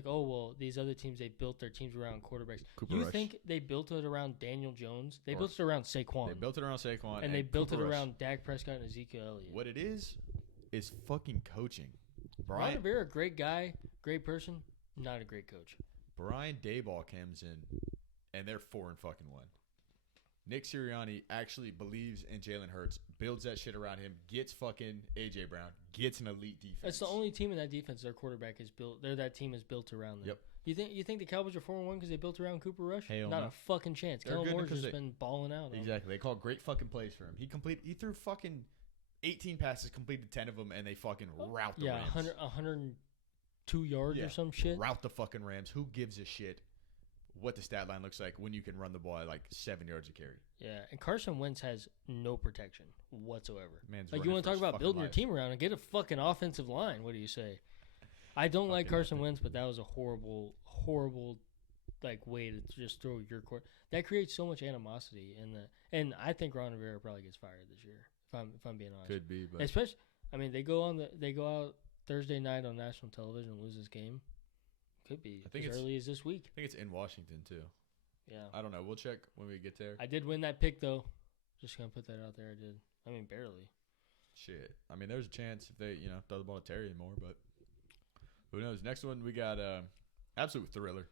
oh, well, these other teams, they built their teams around quarterbacks. You think they built it around Daniel Jones? They built it around Saquon. They built it around Saquon. And they built it around Dak Prescott and Ezekiel Elliott. What it is fucking coaching. Ron Rivera, great guy, great person, not a great coach. Brian Daboll comes in, and they're 4-1. Nick Sirianni actually believes in Jalen Hurts, builds that shit around him, gets fucking A.J. Brown, gets an elite defense. It's the only team in that defense their quarterback is built. That team is built around them. Yep. You think the Cowboys are 4-1 because they built around Cooper Rush? Hell Not no. a fucking chance. Kellen Moore's just been balling out. Exactly. They call great fucking plays for him. He threw fucking 18 passes, completed 10 of them, and they fucking rout the Rams. 102 yards or some shit. Rout the fucking Rams. Who gives a shit? what the stat line looks like when you can run the ball at like 7 yards a carry. Yeah, and Carson Wentz has no protection whatsoever. Man's like, you want to talk about building your team around and get a fucking offensive line. What do you say? I don't like Carson Wentz, but that was a horrible, horrible like way to just throw your court. That creates so much animosity and I think Ron Rivera probably gets fired this year. If I'm being honest. Could be, but especially they go out Thursday night on national television and lose this game. Could be as early as this week. I think it's in Washington too. Yeah. I don't know. We'll check when we get there. I did win that pick though. Just gonna put that out there. I did. Barely. Shit. There's a chance if they throw the ball to Terry more, but who knows? Next one we got absolute thriller.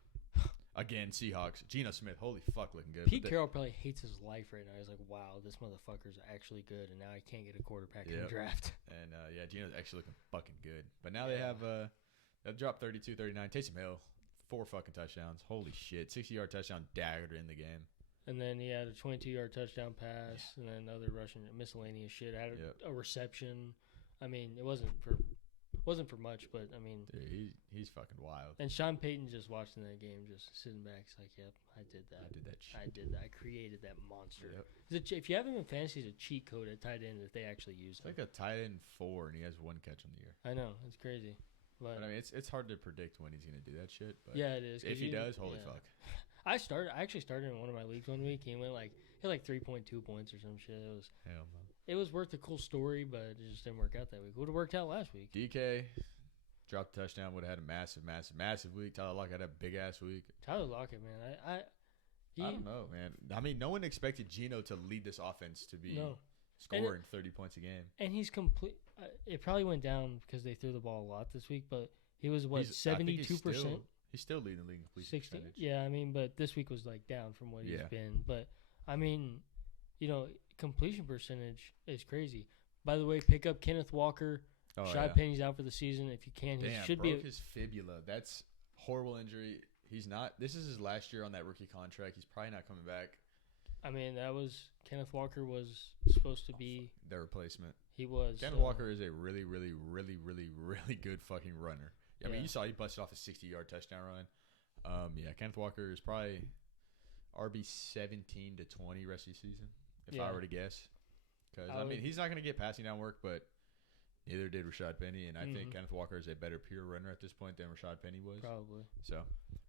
Again, Seahawks. Geno Smith, holy fuck, looking good. Pete Carroll probably hates his life right now. He's like, wow, this motherfucker's actually good, and now I can't get a quarterback in the draft. And, Geno's actually looking fucking good. But now they have they've dropped 32-39. Taysom Hill, 4 fucking touchdowns. Holy shit. 60-yard touchdown daggered in the game. And then he had a 22-yard touchdown pass, and then other Russian miscellaneous shit. Had a reception. It wasn't for much, but dude, he's fucking wild. And Sean Payton just watching that game, just sitting back. He's like, "Yep, I did that. I did that. I created that monster." Yep. If you have him in fantasy, it's a cheat code at tight end that they actually use. It's like a tight end 4, and he has 1 catch on the year. I know, it's crazy. But it's hard to predict when he's gonna do that shit. But yeah, it is. If he does, holy fuck. I actually started in one of my leagues one week. He went he had 3.2 points or some shit. It was hell no. It was worth a cool story, but it just didn't work out that week. Would have worked out last week. DK dropped a touchdown. Would have had a massive week. Tyler Lockett had a big ass week. Tyler Lockett, man, I don't know, man. No one expected Geno to lead this offense to be scoring 30 points a game. And he's complete. It probably went down because they threw the ball a lot this week, but he was 72%. He's still leading the league in completion percentage. Yeah, but this week was down from what he's been. But completion percentage is crazy. By the way, pick up Kenneth Walker. Shad Penny's out for the season. If you can, he should broke his fibula. That's horrible injury. He's not. This is his last year on that rookie contract. He's probably not coming back. That was Kenneth Walker was supposed to be their replacement. He was. Kenneth Walker is a really, really, really, really, really good fucking runner. You saw he busted off a 60-yard touchdown run. Kenneth Walker is probably RB 17 to 20 rest of the season, if I were to guess. Because he's not going to get passing down work, but neither did Rashad Penny, and I think Kenneth Walker is a better pure runner at this point than Rashad Penny was. Probably. So,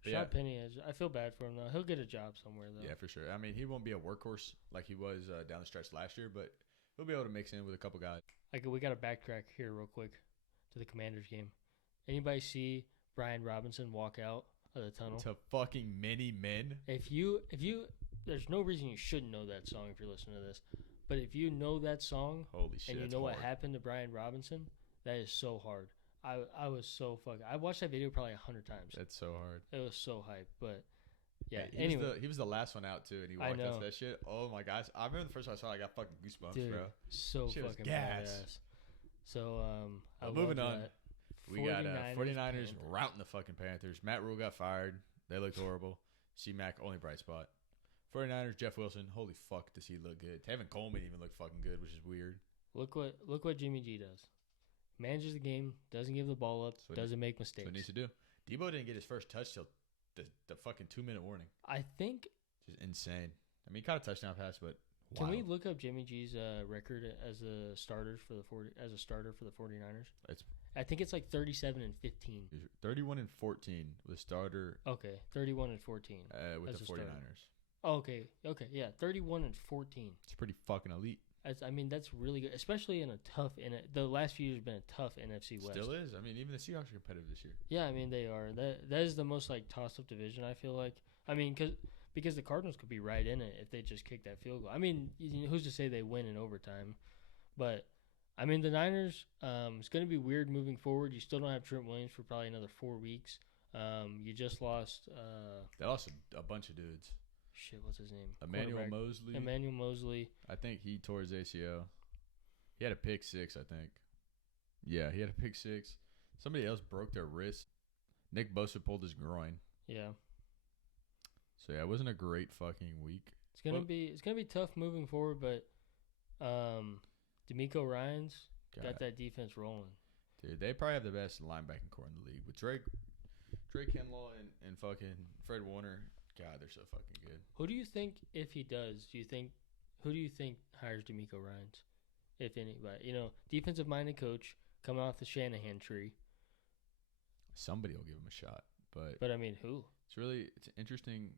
Rashad Penny is. I feel bad for him though. He'll get a job somewhere though. Yeah, for sure. He won't be a workhorse like he was down the stretch last year, but he'll be able to mix in with a couple guys. We got to backtrack here real quick to the Commanders game. Anybody see Brian Robinson walk out of the tunnel? To fucking many men. If you, there's no reason you shouldn't know that song if you're listening to this. But if you know that song, holy shit, and you know what happened to Brian Robinson, that is so hard. I was so fucking. I watched that video probably 100 times. That's so hard. It was so hype, but yeah. He was the last one out too, and he walked out to that shit. Oh my gosh, I remember the first time I saw it, I got fucking goosebumps, dude, bro. So shit fucking badass. So moving on. We got 49ers routing the fucking Panthers. Matt Rule got fired. They looked horrible. C-Mac, only bright spot. 49ers, Jeff Wilson. Holy fuck, does he look good. Tevin Coleman even looked fucking good, which is weird. Look what Jimmy G does. Manages the game, doesn't give the ball up, doesn't make mistakes. That's what he needs to do. Debo didn't get his first touch till the fucking 2-minute warning. I think. Just insane. He caught a touchdown pass, but Can we look up Jimmy G's record as a starter for the 49ers? I think it's 37-15. 31-14 with starter. Okay, 31-14 with the 49ers. Oh, okay, yeah, 31-14. It's pretty fucking elite. That's really good, especially in a tough. The last few years have been a tough NFC West. Still is. Even the Seahawks are competitive this year. Yeah, they are. That is the most tossed up division. I feel like. Because the Cardinals could be right in it if they just kick that field goal. Who's to say they win in overtime? But the Niners. It's going to be weird moving forward. You still don't have Trent Williams for probably another 4 weeks. You just lost. They lost a bunch of dudes. Shit, what's his name? Emmanuel Mosley. I think he tore his ACL. He had a pick 6, I think. Yeah, he had a pick 6. Somebody else broke their wrist. Nick Bosa pulled his groin. Yeah. So yeah, it wasn't a great fucking week. It's gonna be tough moving forward, but DeMeco Ryans got that defense rolling. Dude, they probably have the best linebacking core in the league with Drake Kinlaw and fucking Fred Warner. God, they're so fucking good. Who do you think, if he does, who do you think hires DeMeco Ryans? If anybody. Defensive-minded coach coming off the Shanahan tree. Somebody will give him a shot. But I mean, who? It's interesting.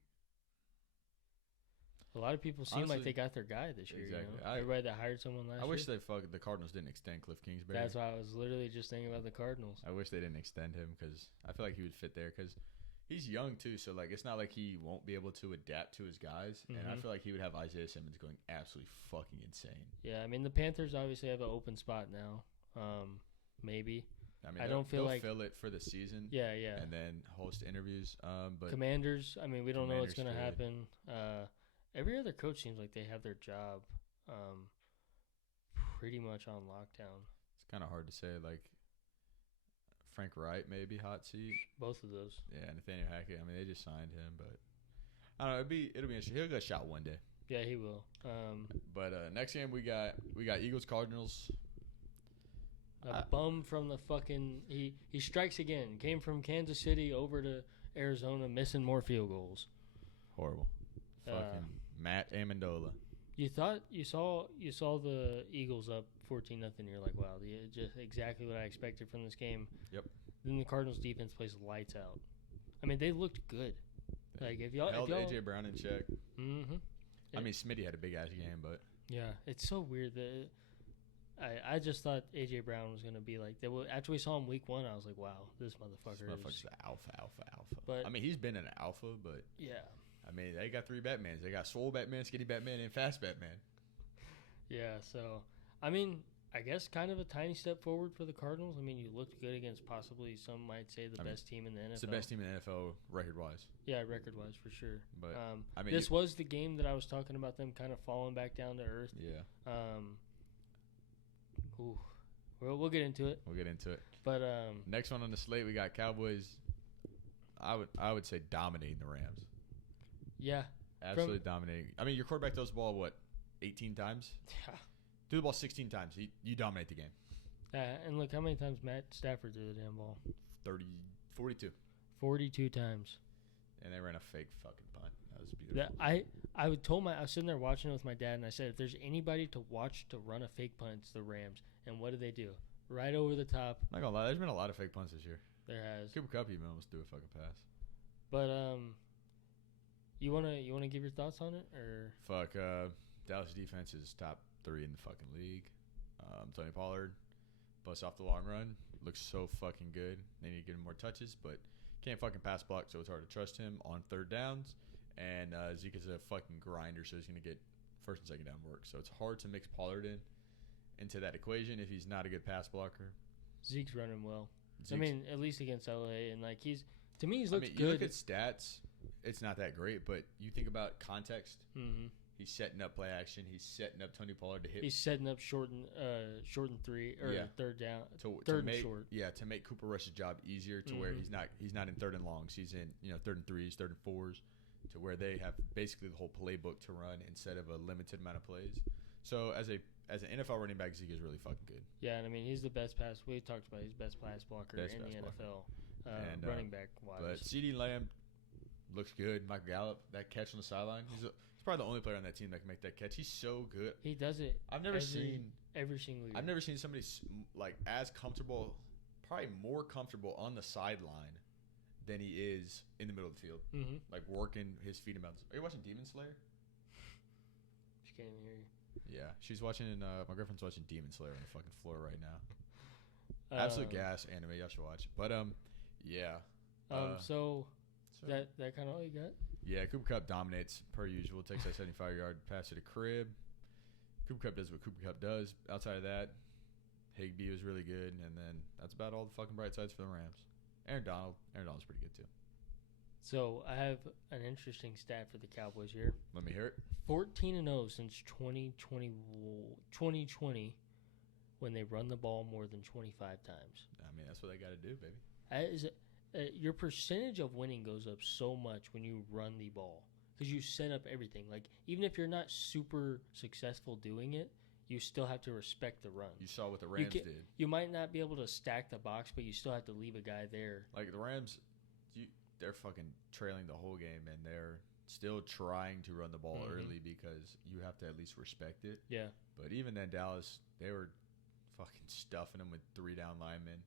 A lot of people seem like they got their guy this year. Exactly. Everybody that hired someone last year. I wish the Cardinals didn't extend Cliff Kingsbury. That's why I was literally just thinking about the Cardinals. I wish they didn't extend him because I feel like he would fit there because he's young too. So like it's not like he won't be able to adapt to his guys. And I feel like he would have Isaiah Simmons going absolutely fucking insane. Yeah, I mean the Panthers obviously have an open spot now. Maybe. I mean, I don't feel like fill it for the season. Yeah. And then host interviews. But Commanders, I mean, we don't know what's going to happen. Every other coach seems like they have their job pretty much on lockdown. It's kind of hard to say. Like Frank Wright, maybe hot seat. Both of those. Yeah, Nathaniel Hackett. I mean, they just signed him, but I don't know. It'll be interesting. He'll get a shot one day. Yeah, he will. But next game we got Eagles Cardinals. A bum from the fucking he strikes again. Came from Kansas City over to Arizona, missing more field goals. Horrible. Fucking Matt Amendola. You thought you saw the Eagles up 14-0. You're like, wow, just exactly what I expected from this game. Yep. Then the Cardinals defense plays lights out. I mean, they looked good. Like if y'all held AJ Brown in check. Mm-hmm. I mean, Smitty had a big ass game, but yeah, it's so weird that I just thought AJ Brown was gonna be like that. After we saw him week 1, I was like, wow, this motherfucker's the alpha. But I mean, he's been an alpha, but yeah. I mean, they got 3 Batmans. They got Swole Batman, Skinny Batman, and Fast Batman. Yeah, so I mean, I guess kind of a tiny step forward for the Cardinals. I mean, you looked good against possibly some might say the best team in the NFL. It's the best team in the NFL record-wise. Yeah, record-wise for sure. But I mean, this was the game that I was talking about them kind of falling back down to earth. Yeah. We'll get into it. But next one on the slate, we got Cowboys. I would say dominating the Rams. Yeah. Absolutely dominating. I mean, your quarterback throws the ball, 18 times? Yeah. Threw the ball 16 times. You dominate the game. And look, how many times Matt Stafford threw the damn ball? 42. 42 times. And they ran a fake fucking punt. That was beautiful. I was sitting there watching it with my dad, and I said, if there's anybody to watch to run a fake punt, it's the Rams. And what do? Right over the top. Not gonna lie, there's been a lot of fake punts this year. There has. Cooper Kupp even almost threw a fucking pass. But you wanna give your thoughts on it or? Dallas defense is top 3 in the fucking league. Tony Pollard busts off the long run. Looks so fucking good. They need to give him more touches, but can't fucking pass block, so it's hard to trust him on third downs. And Zeke is a fucking grinder, so he's gonna get first and second down work. So it's hard to mix Pollard into that equation if he's not a good pass blocker. Zeke's running well. I mean, at least against LA, and like he's looked good. You look at stats, it's not that great, but you think about context. Mm-hmm. He's setting up play action. He's setting up Tony Pollard to hit. He's setting up short and 3 or third down, third and short. Yeah, to make Cooper Rush's job easier to where he's not in third and longs. He's in third and 3s, third and 4s, to where they have basically the whole playbook to run instead of a limited amount of plays. So as an NFL running back, Zeke is really fucking good. Yeah, and I mean he's the best pass. We talked about he's best pass blocker in the NFL, running back wise. But CeeDee Lamb looks good. Mike Gallup, that catch on the sideline. He's probably the only player on that team that can make that catch. He's so good. He does it. I've never seen every single year. I've never seen somebody like as comfortable, probably more comfortable on the sideline than he is in the middle of the field. Mm-hmm. Like working his feet about. Are you watching Demon Slayer? She can't even hear you. Yeah, she's watching. My girlfriend's watching Demon Slayer on the fucking floor right now. Absolute gas anime. Y'all should watch. But yeah. So that kind of all you got? Yeah, Cooper Kupp dominates per usual. Takes that 75-yard pass to the crib. Cooper Kupp does what Cooper Kupp does. Outside of that, Higbee was really good, and then that's about all the fucking bright sides for the Rams. Aaron Donald's pretty good too. So I have an interesting stat for the Cowboys here. Let me hear it. 14-0 since 2020 when they run the ball more than 25 times. I mean, that's what they got to do, baby. Your percentage of winning goes up so much when you run the ball because you set up everything. Like, even if you're not super successful doing it, you still have to respect the run. You saw what the Rams did. You might not be able to stack the box, but you still have to leave a guy there. Like the Rams, they're fucking trailing the whole game, and they're still trying to run the ball early because you have to at least respect it. Yeah. But even then, Dallas, they were fucking stuffing them with 3 down linemen.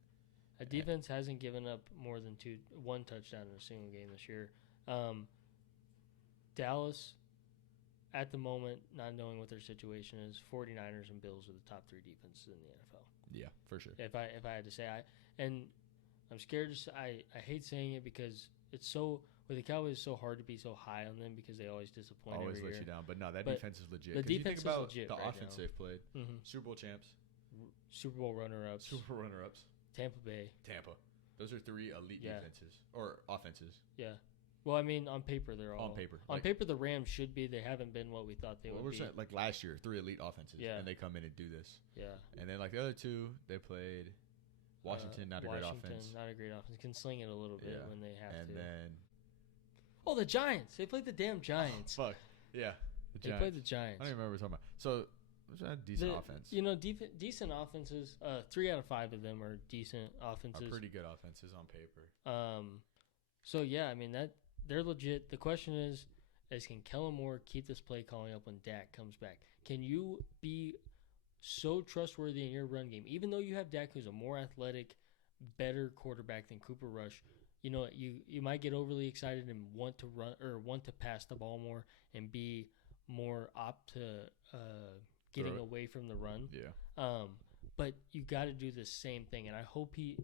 A defense hasn't given up more than one touchdown in a single game this year. Dallas, at the moment, not knowing what their situation is, 49ers and Bills are the top 3 defenses in the NFL. Yeah, for sure. If I had to say, and I'm scared to say, I hate saying it because it's so, with the Cowboys, it's so hard to be so high on them because they always disappoint Always every let year. you down. But no, that defense is legit. The defense you think about is legit the right offense now. they've played. Super Bowl champs. Super Bowl runner-ups. Super Bowl runner-ups. Tampa Bay. Tampa. Those are 3 elite defenses. Or offenses. Yeah. Well, I mean, on paper, they're all... On paper. On paper, the Rams should be. They haven't been what we thought they would be. Saying, like last year, 3 elite offenses. Yeah. And they come in and do this. Yeah. And then, like, the other 2, they played Washington, not a great offense. Not a great offense. Can sling it a little bit when they have to. And then... Oh, the Giants. They played the damn Giants. Oh, fuck. Yeah. They played the Giants. I don't even remember what we're talking about. So... It was a decent offense. You know, decent offenses. 3 out of 5 of them are decent offenses. Are pretty good offenses on paper. So yeah, I mean that they're legit. The question is can Kellen Moore keep this play calling up when Dak comes back? Can you be so trustworthy in your run game, even though you have Dak, who's a more athletic, better quarterback than Cooper Rush? You know, you might get overly excited and want to run or want to pass the ball more and be more apt to getting away from the run. Yeah. But you got to do the same thing, and I hope he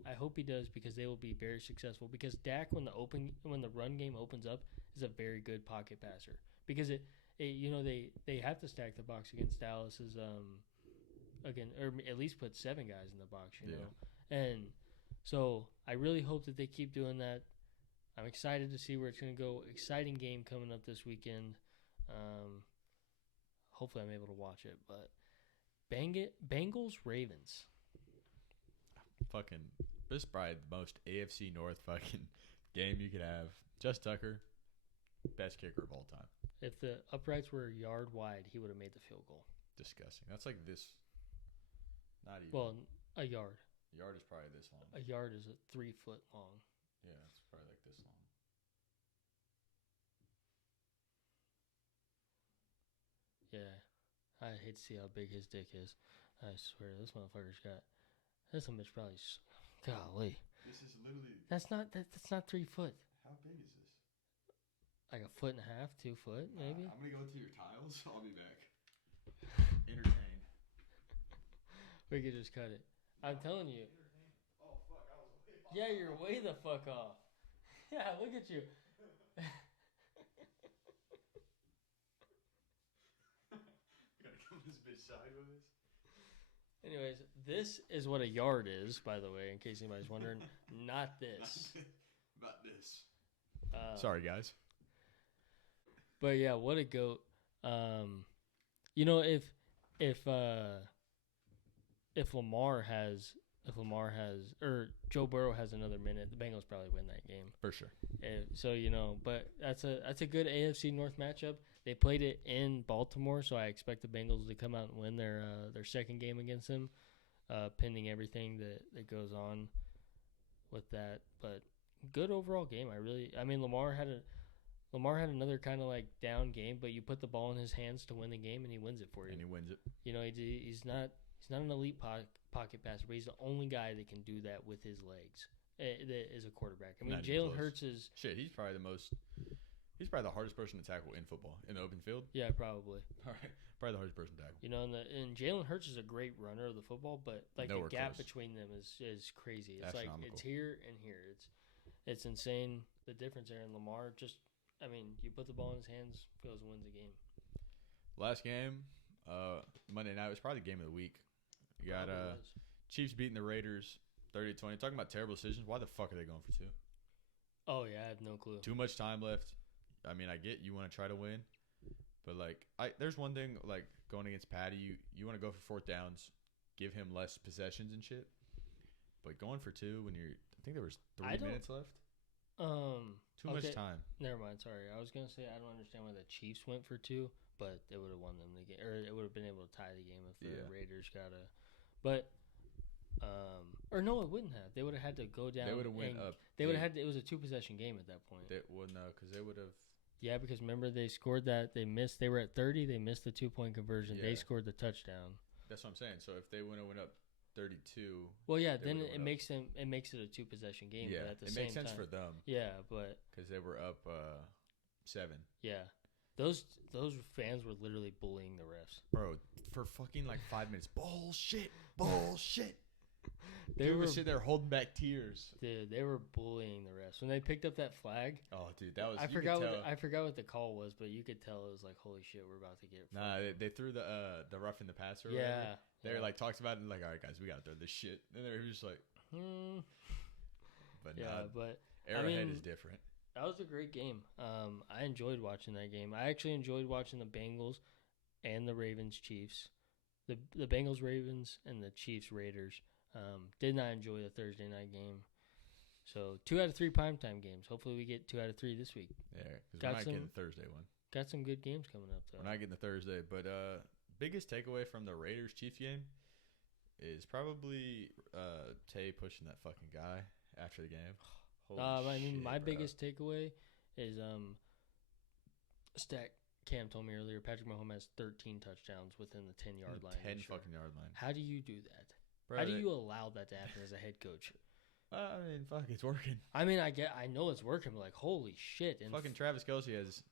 does because they will be very successful. Because Dak, when the run game opens up, is a very good pocket passer. Because they have to stack the box against Dallas's again, or at least put 7 guys in the box, you know. And so I really hope that they keep doing that. I'm excited to see where it's going to go. Exciting game coming up this weekend. Hopefully I'm able to watch it, but Bengals Ravens. Fucking, this is probably the most AFC North fucking game you could have. Just Tucker, best kicker of all time. If the uprights were a yard wide, he would have made the field goal. Disgusting. That's like this. Not even. Well, a yard. A yard is probably this long. A yard is 3 foot long. Yeah, it's probably like this long. Yeah, I hate to see how big his dick is. I swear, this motherfucker's got. This bitch probably. Golly. This is literally. That's not 3 foot. How big is this? Like 1.5 feet, 2 foot, maybe. I'm gonna go through your tiles. I'll be back. Entertain. We could just cut it. I'm telling you. Oh fuck! I was way off. Yeah, you're way the fuck off. Yeah, look at you. This bitch sideways. Anyways, this is what a yard is, by the way, in case anybody's wondering. Not this. Not this. Sorry, guys. But yeah, what a goat. You know, if Lamar has or Joe Burrow has another minute, the Bengals probably win that game for sure. So you know, but that's a good AFC North matchup. They played it in Baltimore, so I expect the Bengals to come out and win their second game against them, pending everything that goes on with that. But good overall game. I mean, Lamar had another kind of like down game, but you put the ball in his hands to win the game, and he wins it for you. And he wins it. You know, he's not an elite pocket passer, but he's the only guy that can do that with his legs. That is a quarterback. I mean, Jalen Hurts is shit. He's probably the hardest person to tackle in football in the open field. Yeah, probably. All right, probably the hardest person to tackle. You know, and Jalen Hurts is a great runner of the football, but like Nowhere the gap close. between them is crazy. It's like Astronomical. it's here and here. It's insane the difference there. And Lamar you put the ball in his hands, goes and wins the game. Last game, Monday night was probably the game of the week. You got Chiefs beating the Raiders 30-20. Talking about terrible decisions. Why the fuck are they going for 2? Oh yeah, I have no clue. Too much time left. I mean, I get you want to try to win, but like, there's one thing like going against Patty. You want to go for 4th downs, give him less possessions and shit. But going for 2 when I think there was 3 minutes left. Too much time. Never mind. Sorry, I was gonna say I don't understand why the Chiefs went for 2, but they would have won them the game, or it would have been able to tie the game if the Raiders got a. But Or no, it wouldn't have. They would have had to go down. They would have went up. They would have had. It was a 2-possession game at that point. Well, no, because they would have. Yeah, because remember they scored that. They missed. They were at 30. They missed the 2-point conversion. Yeah. They scored the touchdown. That's what I'm saying. So if they went up 32. Well, yeah, then it makes it a 2-possession game. Yeah, but at the it same makes sense time, for them. Yeah, but because they were up 7. Yeah, those fans were literally bullying the refs, bro, for fucking like 5 minutes. Bullshit. They were sitting there holding back tears. Dude, they were bullying the refs when they picked up that flag. Oh, dude, that was. I forgot what the call was, but you could tell it was like, holy shit, we're about to get. Nah, they threw the rough in the passer. Yeah, whatever. They were like talked about it and like, all right, guys, we gotta throw this shit. And they were just like, But yeah, but Arrowhead is different. That was a great game. I enjoyed watching that game. I actually enjoyed watching the Bengals and the Ravens Chiefs. The Bengals Ravens and the Chiefs Raiders. Did not enjoy the Thursday night game. So 2 out of 3 primetime games. Hopefully we get 2 out of 3 this week. Yeah, because we're not getting the Thursday one. Got some good games coming up though. We're not getting the Thursday, but biggest takeaway from the Raiders Chiefs game is probably Tay pushing that fucking guy after the game. I mean, my biggest takeaway is Stack Cam told me earlier. Patrick Mahomes has 13 touchdowns within the 10-yard line. 10 fucking yard line. How do you do that? Bro, how do you allow that to happen as a head coach? I mean, fuck, it's working. I mean, I know it's working, but like, holy shit! And fucking Travis Kelce has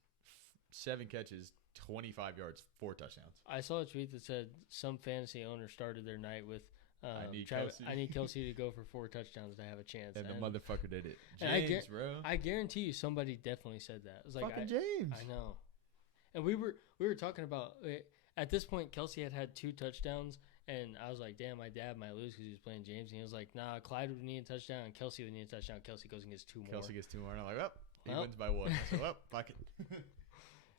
7 catches, 25 yards, 4 touchdowns. I saw a tweet that said some fantasy owner started their night with. I need Kelce to go for 4 touchdowns to have a chance. And the motherfucker did it. James, bro. I guarantee you somebody definitely said that. It was like fucking James. I know. And we were talking about at this point Kelce had 2 touchdowns, and I was like, damn, my dad might lose because he was playing James. And he was like, nah, Clyde would need a touchdown, and Kelce would need a touchdown. Kelce goes and gets 2 more. Kelce gets 2 more, and I'm like, he wins by 1. I said, fuck it.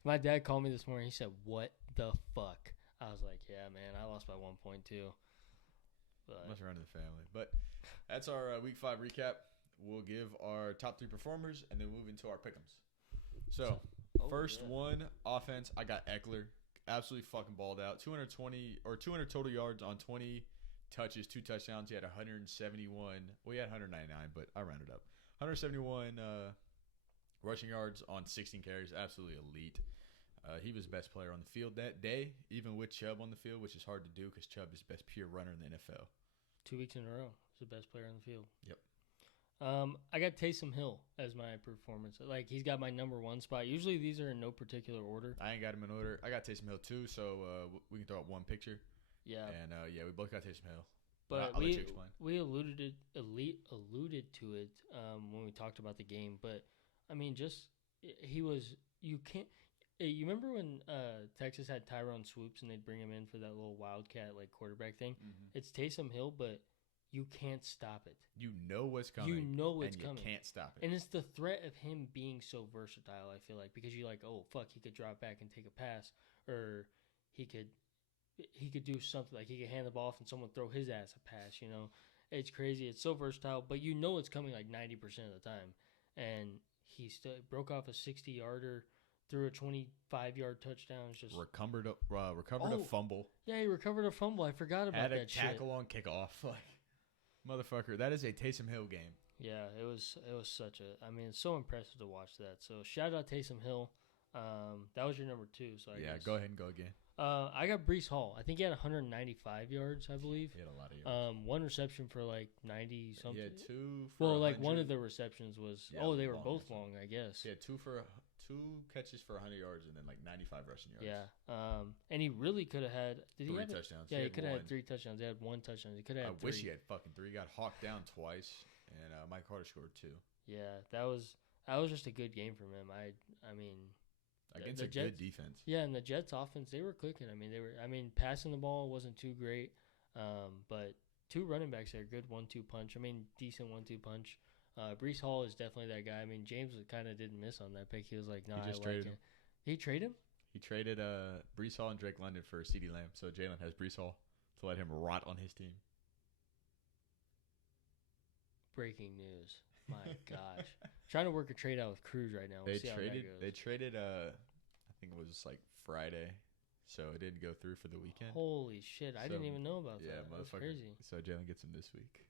My dad called me this morning. He said, what the fuck? I was like, yeah, man, I lost by 1 point too. Must run in the family. But that's our Week 5 recap. We'll give our top 3 performers and then move into our pick'ems. So, first one, offense. I got Eckler. Absolutely fucking balled out. 200 total yards on 20 touches, 2 touchdowns. He had 171. Well, he had 199, but I rounded up. 171 rushing yards on 16 carries. Absolutely elite. He was the best player on the field that day, even with Chubb on the field, which is hard to do because Chubb is the best pure runner in the NFL. 2 weeks in a row. He's the best player on the field. Yep. I got Taysom Hill as my performance. Like, he's got my number 1 spot. Usually these are in no particular order. I ain't got him in order. I got Taysom Hill too, so we can throw up one picture. Yeah. And, we both got Taysom Hill. But I'll let you explain. We alluded to it when we talked about the game. But, I mean, you remember when Texas had Tyrone Swoops and they'd bring him in for that little wildcat like quarterback thing? Mm-hmm. It's Taysom Hill, but you can't stop it. You know what's coming. You can't stop it. And it's the threat of him being so versatile, I feel like, because you're like, oh, fuck, he could drop back and take a pass, or he could do something, like he could hand the ball off and someone throw his ass a pass, you know? It's crazy. It's so versatile, but you know it's coming like 90% of the time. And he still broke off a 60-yarder, threw a 25-yard touchdown. It's just recovered a fumble. Yeah, he recovered a fumble. I forgot about that shit. Had a tackle on kickoff. Like, motherfucker, that is a Taysom Hill game. Yeah, it was such a. I mean, it's so impressive to watch that. So shout out Taysom Hill. That was your number 2. So I guess. Go ahead and go again. I got Breece Hall. I think he had 195 yards, I believe. He had a lot of yards. 1 reception for like 90 something. Yeah, 2 for 100. Like one of the receptions was. Yeah, they were both long, I guess. Yeah, 2 catches for 100 yards and then like 95 rushing yards. Yeah. And he really could have had. Did 3 he have touchdowns? Yeah, he could have had 3 touchdowns. He had 1 touchdown. He could have had 3. I wish he had fucking 3. He got hawked down twice, and Mike Carter scored 2. Yeah, that was just a good game from him. I mean. Against a good defense. Yeah, and the Jets' offense, they were clicking. I mean, passing the ball wasn't too great, but 2 running backs there, good 1-2 punch. I mean, decent 1-2 punch. Breece Hall is definitely that guy. I mean, James kind of didn't miss on that pick. He was like, "No, I like it." He traded him. He traded Breece Hall and Drake London for CeeDee Lamb. So Jalen has Breece Hall to let him rot on his team. Breaking news. My gosh. Trying to work a trade out with Cruz right now. We'll see how that goes. They traded, I think it was like Friday, so it didn't go through for the weekend. Holy shit! I didn't even know about that. Yeah, motherfucker. That's crazy. So Jalen gets him this week.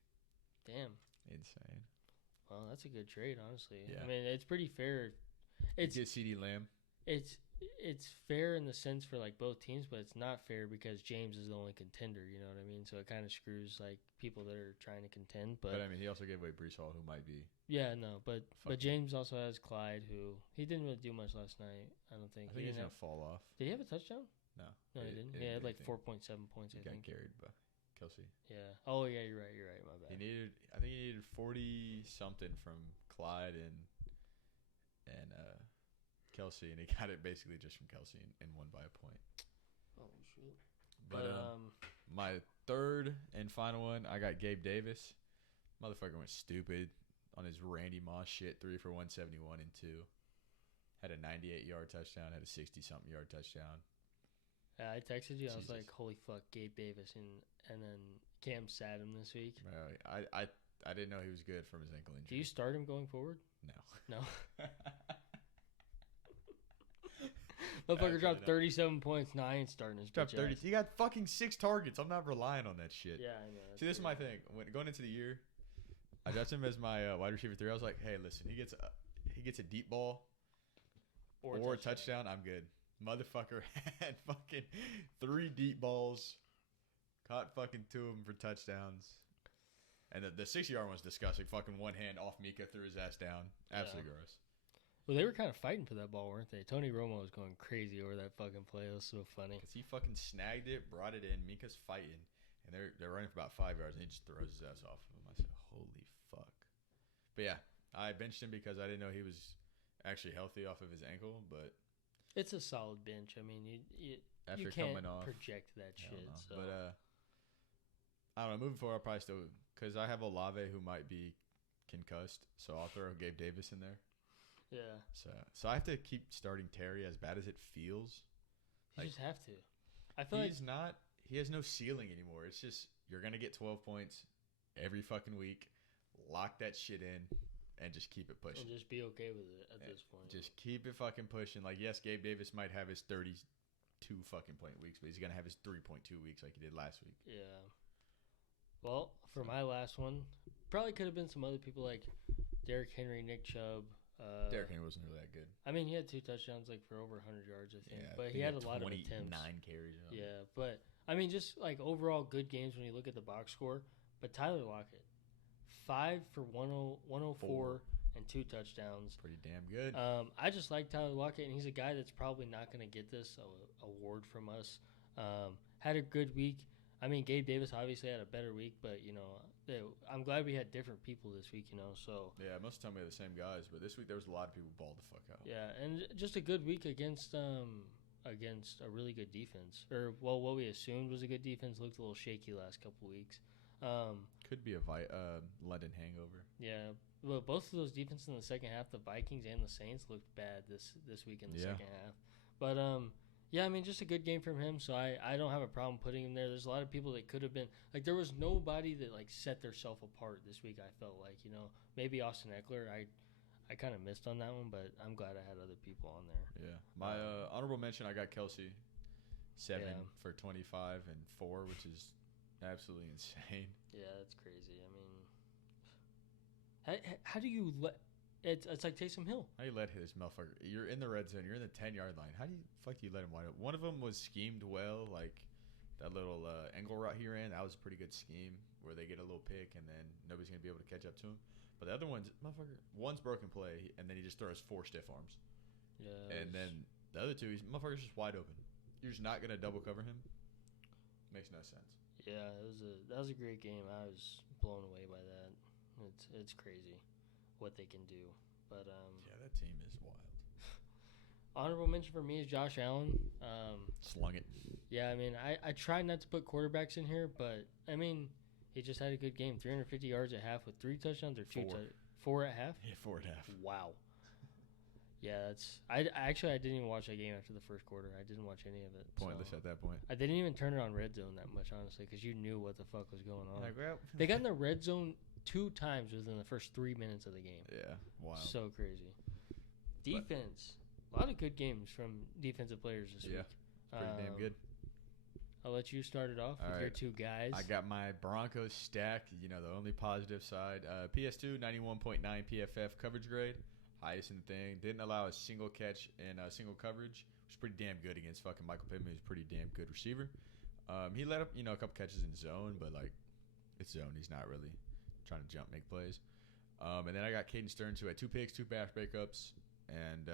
Damn. Insane. Well, that's a good trade, honestly. Yeah. I mean, it's pretty fair. It's get CeeDee Lamb. It's fair in the sense for like both teams, but it's not fair because James is the only contender. You know what I mean? So it kind of screws like people that are trying to contend. But I mean, he also gave away Breece Hall, who might be. Yeah, no, but James also has Clyde, who he didn't really do much last night. I don't think. I think he's gonna fall off. Did he have a touchdown? No, he didn't. He had like 4.7 points. I think. Got carried by Kelsey. Yeah. Oh yeah, you're right. My bad. I think he needed 40 something from Clyde and Kelsey, and he got it basically just from Kelsey and won by a point. Oh shit! But my third and final one, I got Gabe Davis. Motherfucker went stupid on his Randy Moss shit. 3 for 171 and 2. Had a 98-yard touchdown. Had a 60-something yard touchdown. Yeah, I texted you. I was like, "Holy fuck, Gabe Davis!" And then Cam sat him this week. I didn't know he was good from his ankle injury. Do you start him going forward? No. Motherfucker dropped 37 points. Now I ain't starting his bitch. 30. He got fucking 6 targets. I'm not relying on that shit. Yeah, I know. See, this is my thing. Going into the year, I drafted him as my wide receiver 3. I was like, hey, listen, he gets a deep ball or a touchdown. I'm good. Motherfucker had fucking 3 deep balls. Caught fucking 2 of them for touchdowns. And the 60-yard one was disgusting. Fucking one hand off Mika, threw his ass down. Absolutely gross. Well, they were kind of fighting for that ball, weren't they? Tony Romo was going crazy over that fucking play. It was so funny. Because he fucking snagged it, brought it in. Mika's fighting. And they're running for about 5 yards, and he just throws his ass off of him. I said, holy fuck. But yeah, I benched him because I didn't know he was actually healthy off of his ankle. But it's a solid bench. I mean, you can't project that shit. So. But I don't know. Moving forward, I'll probably still – because I have Olave who might be concussed. So I'll throw Gabe Davis in there. Yeah. So I have to keep starting Terry as bad as it feels. You just have to. I feel he has no ceiling anymore. It's just you're going to get 12 points every fucking week. Lock that shit in and just keep it pushing. And just be okay with it at this point. Just keep it fucking pushing. Like, yes, Gabe Davis might have his 32 fucking point weeks, but he's going to have his 3.2 weeks like he did last week. Yeah. Well, for my last one, probably could have been some other people like Derrick Henry, Nick Chubb. Derrick Henry wasn't really that good. I mean, he had 2 touchdowns, like for over 100 yards, I think. Yeah, but he had a lot of attempts. 9 carries. Yeah, but I mean, just like overall good games when you look at the box score. But Tyler Lockett, 5 for 104 and 2 touchdowns. Pretty damn good. I just like Tyler Lockett, and he's a guy that's probably not going to get this award from us. Had a good week. I mean, Gabe Davis obviously had a better week, but, you know, I'm glad we had different people this week, you know, so. Yeah, most of the time we had the same guys, but this week there was a lot of people balled the fuck out. Yeah, and just a good week against a really good defense. Or, well, what we assumed was a good defense looked a little shaky last couple weeks. Could be a London hangover. Yeah, well, both of those defenses in the second half, the Vikings and the Saints, looked bad this week in the second half. But, yeah, I mean, just a good game from him, so I don't have a problem putting him there. There's a lot of people that could have been – like, there was nobody that, like, set theirself apart this week, I felt like, you know. Maybe Austin Eckler. I kind of missed on that one, but I'm glad I had other people on there. Yeah. My honorable mention, I got Kelsey, 7 for 25 and 4, which is absolutely insane. Yeah, that's crazy. I mean, how do you let – It's like Taysom Hill. How do you let his motherfucker? You're in the red zone. You're in the 10-yard line. How do you let him wide open? One of them was schemed well, like that little angle route he ran. That was a pretty good scheme where they get a little pick and then nobody's gonna be able to catch up to him. But the other one's one's broken play and then he just throws 4 stiff arms. Yeah. And then the other 2, motherfucker's just wide open. You're just not gonna double cover him. Makes no sense. Yeah, that was a great game. I was blown away by that. It's crazy what they can do, but yeah, that team is wild. Honorable mention for me is Josh Allen. Slung it. Yeah, I mean, I tried not to put quarterbacks in here, but I mean, he just had a good game. 350 yards at half with 3 touchdowns or 4 at half. Yeah, 4 at half. Wow. Yeah, that's. I didn't even watch that game after the first quarter. I didn't watch any of it. Pointless at that point. I didn't even turn it on red zone that much, honestly, because you knew what the fuck was going on. They got in the red zone 2 times within the first 3 minutes of the game. Yeah, wow. So crazy. Defense. A lot of good games from defensive players this week. Pretty damn good. I'll let you start it off with your two guys. I got my Broncos stack, the only positive side. PS2, 91.9 PFF coverage grade. Highest in the thing. Didn't allow a single catch and a single coverage. Was pretty damn good against fucking Michael Pittman. He's a pretty damn good receiver. He let up, a couple catches in zone, but, it's zone. He's not really trying to jump, make plays. And then I got Caden Stearns, who had 2 picks, 2 pass breakups. And,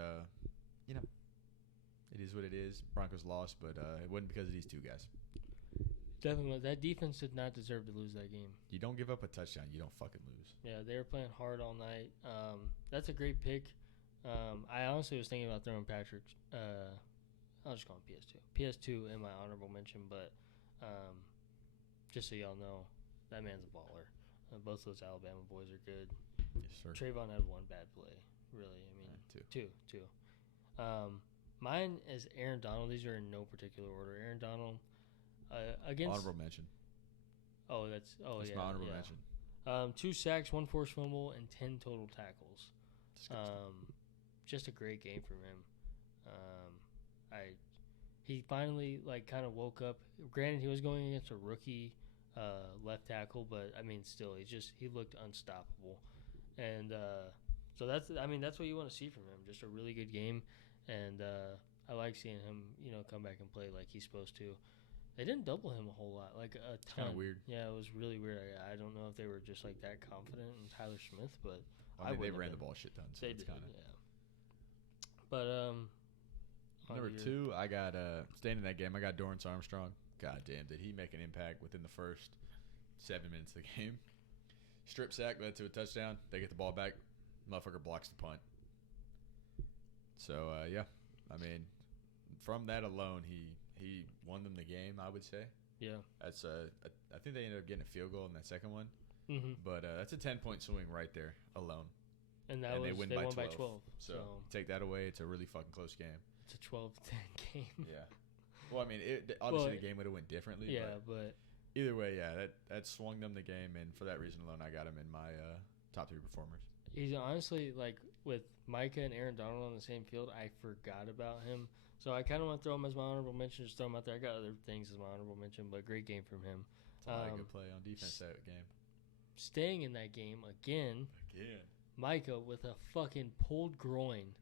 it is what it is. Broncos lost, but it wasn't because of these two guys. Definitely. That defense did not deserve to lose that game. You don't give up a touchdown. You don't fucking lose. Yeah, they were playing hard all night. That's a great pick. I honestly was thinking about throwing Patrick. I'll just call him PS2 in my honorable mention, but just so y'all know, that man's a baller. Both those Alabama boys are good. Yes, sir. Trayvon had 1 bad play, really. I mean, two. Mine is Aaron Donald. These are in no particular order. Aaron Donald against honorable mention. That's my honorable mention. 2 sacks, 1 forced fumble, and 10 total tackles. Just a great game from him. He finally kind of woke up. Granted, he was going against a rookie left tackle, but I mean, still, he looked unstoppable. And so that's what you want to see from him. Just a really good game, and I like seeing him, come back and play like he's supposed to. They didn't double him a whole lot, a ton. It's kind of weird. Yeah, it was really weird. I don't know if they were just that confident in Tyler Smith, but they ran the ball shit ton. So they did, yeah. But number 2, I got staying in that game. I got Dorrance Armstrong. God damn, did he make an impact within the first 7 minutes of the game? Strip sack led to a touchdown. They get the ball back. Motherfucker blocks the punt. So from that alone, he won them the game, I would say. Yeah. That's I think they ended up getting a field goal in that second one. Mm-hmm. But that's a 10-point swing right there alone. And they won by 12. So take that away. It's a really fucking close game. It's a 12-10 game. Yeah. Well, I mean, obviously the game would have went differently. Yeah, but either way, that swung them the game, and for that reason alone, I got him in my top 3 performers. He's honestly, with Micah and Aaron Donald on the same field, I forgot about him. So I kind of want to throw him as my honorable mention, just throw him out there. I got other things as my honorable mention, but great game from him. It's a lot of good play on defense that game. Staying in that game again. Micah with a fucking pulled groin.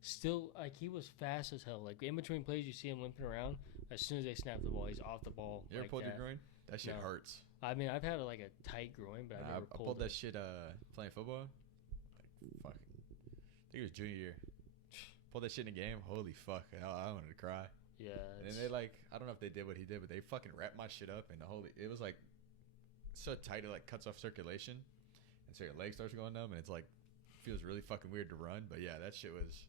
Still, he was fast as hell. In between plays, you see him limping around. As soon as they snap the ball, he's off the ball. You ever pulled your groin? That shit hurts. I mean, I've had a tight groin, but I've never pulled that shit playing football. Fuck. I think it was junior year. Pulled that shit in a game. Holy fuck. I wanted to cry. Yeah. And then they I don't know if they did what he did, but they fucking wrapped my shit up, and it was so tight it cuts off circulation, and so your leg starts going numb, and it's feels really fucking weird to run. But yeah, that shit was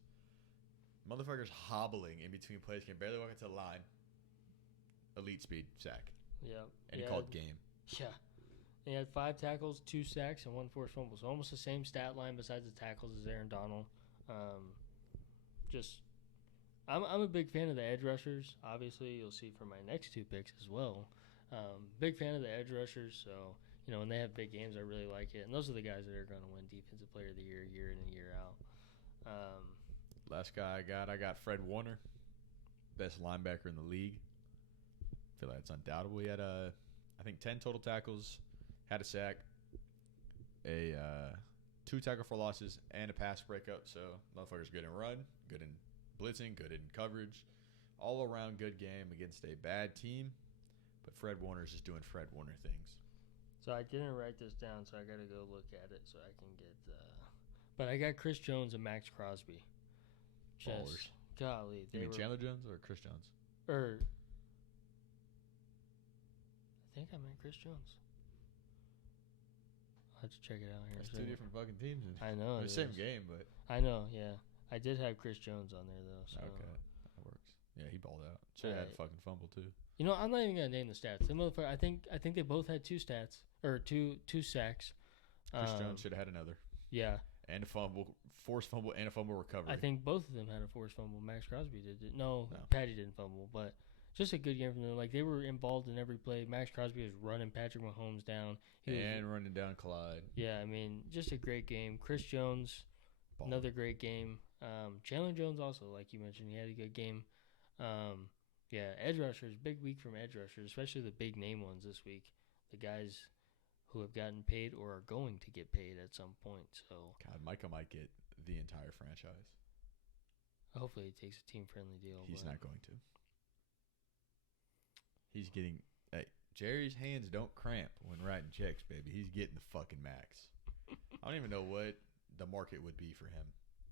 motherfuckers hobbling in between plays, can barely walk into the line. Elite speed sack. Yeah. And he called game. Yeah. He had 5 tackles, 2 sacks, and 1 forced fumble. So almost the same stat line besides the tackles as Aaron Donald. I'm a big fan of the edge rushers. Obviously, you'll see from my next 2 picks as well. Big fan of the edge rushers. So, when they have big games, I really like it. And those are the guys that are going to win Defensive Player of the Year in and year out. Last guy I got Fred Warner, best linebacker in the league. I feel like it's undoubtable. He had I think 10 total tackles, had a sack, 2 tackle for losses, and a pass breakup. So motherfucker's good in run, good in blitzing, good in coverage, all around good game against a bad team. But Fred Warner's just doing Fred Warner things. So I didn't write this down, so I got to go look at it so I can get. But I got Chris Jones and Max Crosby. Ballers. Golly, you mean Chandler Jones or Chris Jones? I think I meant Chris Jones. I'll have to check it out here. That's 2 different fucking teams. I know. The same game, but I know. Yeah, I did have Chris Jones on there though. So. Okay, that works. Yeah, he balled out. Should have had a fucking fumble too. I'm not even gonna name the stats. The motherfucker. I think they both had 2 stats or two sacks. Chris Jones should have had another. Yeah. And a fumble, forced fumble, and a fumble recovery. I think both of them had a forced fumble. Max Crosby did. No, Patty didn't fumble, but just a good game from them. They were involved in every play. Max Crosby was running Patrick Mahomes down. Running down Clyde. Yeah, I mean, just a great game. Chris Jones, another great game. Chandler Jones also, like you mentioned, he had a good game. Yeah, edge rushers, big week from edge rushers, especially the big name ones this week. The guys who have gotten paid or are going to get paid at some point. So God, Micah might get the entire franchise. Hopefully he takes a team-friendly deal. He's not going to. He's getting Jerry's hands don't cramp when writing checks, baby. He's getting the fucking max. I don't even know what the market would be for him.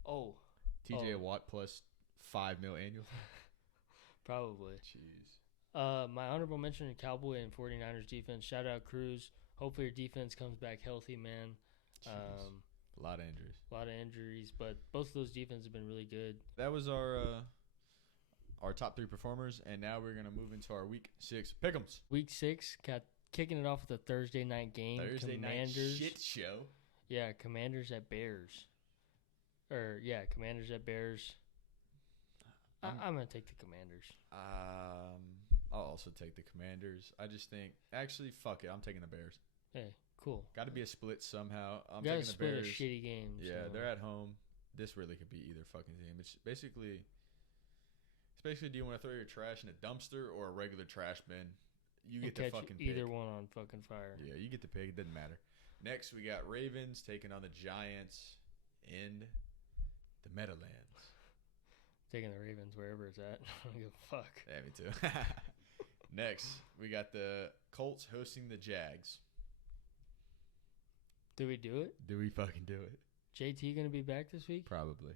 Oh. TJ Watt plus $5 million annual? Probably. Jeez. My honorable mention in Cowboy and 49ers defense. Shout out Cruz. Hopefully your defense comes back healthy, man. A lot of injuries. A lot of injuries, but both of those defenses have been really good. That was our top 3 performers, and now we're going to move into our Week 6 pick'ems. Week 6, kicking it off with a Thursday night game. Thursday night shit show. Yeah, Commanders at Bears. Commanders at Bears. I'm going to take the Commanders. I'll also take the Commanders. I just think, actually, fuck it. I'm taking the Bears. Hey, cool. Got to be a split somehow. I'm taking the Bears. A shitty game. Yeah, so. They're at home. This really could be either fucking team. It's basically, do you want to throw your trash in a dumpster or a regular trash bin? You get to fucking pick. Either one on fucking fire. Yeah, you get to pick. It doesn't matter. Next, we got Ravens taking on the Giants in the Meadowlands. Taking the Ravens wherever it's at. I don't give a fuck. Yeah, me too. Next, we got the Colts hosting the Jags. Do we do it? Do we fucking do it? JT going to be back this week? Probably.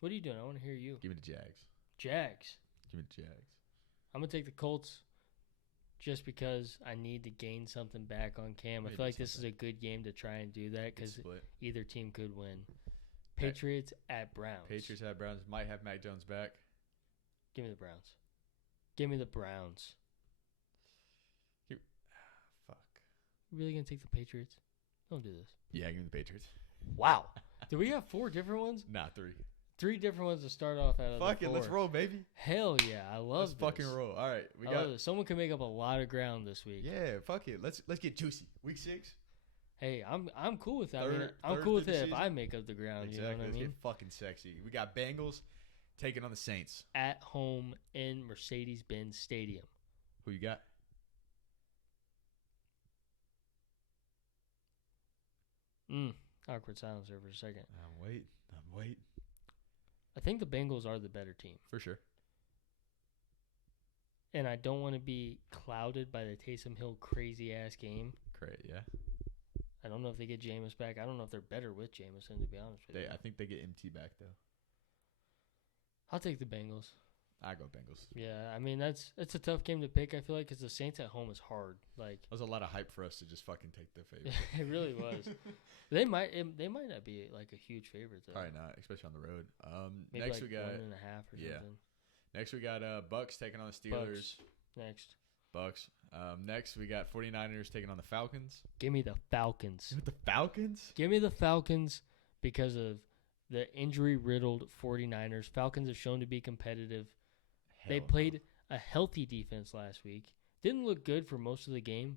What are you doing? I want to hear you. Give me the Jags. Jags. Give me the Jags. I'm going to take the Colts just because I need to gain something back on Cam. Maybe I feel like this is a good game to try and do that because either team could win. Patriots at Browns. Patriots at Browns. Might have Mac Jones back. Give me the Browns. Give me the Browns. Fuck. You really going to take the Patriots? Don't do this. Yeah, give me the Patriots. Wow. Do we have 4 different ones? Nah, 3. 3 different ones to start off out of Fuck the 4. it, let's roll, baby. Hell yeah, I love let's this. Fucking roll. All right, we got this. Someone can make up a lot of ground this week. Yeah, fuck it. Let's get juicy. Week 6. Hey, I'm cool with that. I'm cool with it if I make up the ground. Exactly. You know what I mean? Let's get fucking sexy. We got Bengals taking on the Saints at home in Mercedes-Benz Stadium. Who you got? Awkward silence there for a second. I'm waiting. I think the Bengals are the better team. For sure. And I don't want to be clouded by the Taysom Hill crazy-ass game. Great, yeah. I don't know if they get Jameis back. I don't know if they're better with Jameson, to be honest with you. I think they get MT back, though. I'll take the Bengals. I go Bengals. Yeah, I mean, it's a tough game to pick, I feel like, because the Saints at home is hard. Like, there was a lot of hype for us to just fucking take the favorite. It really was. They might not be, like, a huge favorite, though. Probably not, especially on the road. Maybe next like we got 1.5 or something. Next we got Bucks taking on the Steelers. Bucks. Next we got 49ers taking on the Falcons. Give me the Falcons. The Falcons? Give me the Falcons because of the injury-riddled 49ers. Falcons have shown to be competitive. They played a healthy defense last week. Didn't look good for most of the game,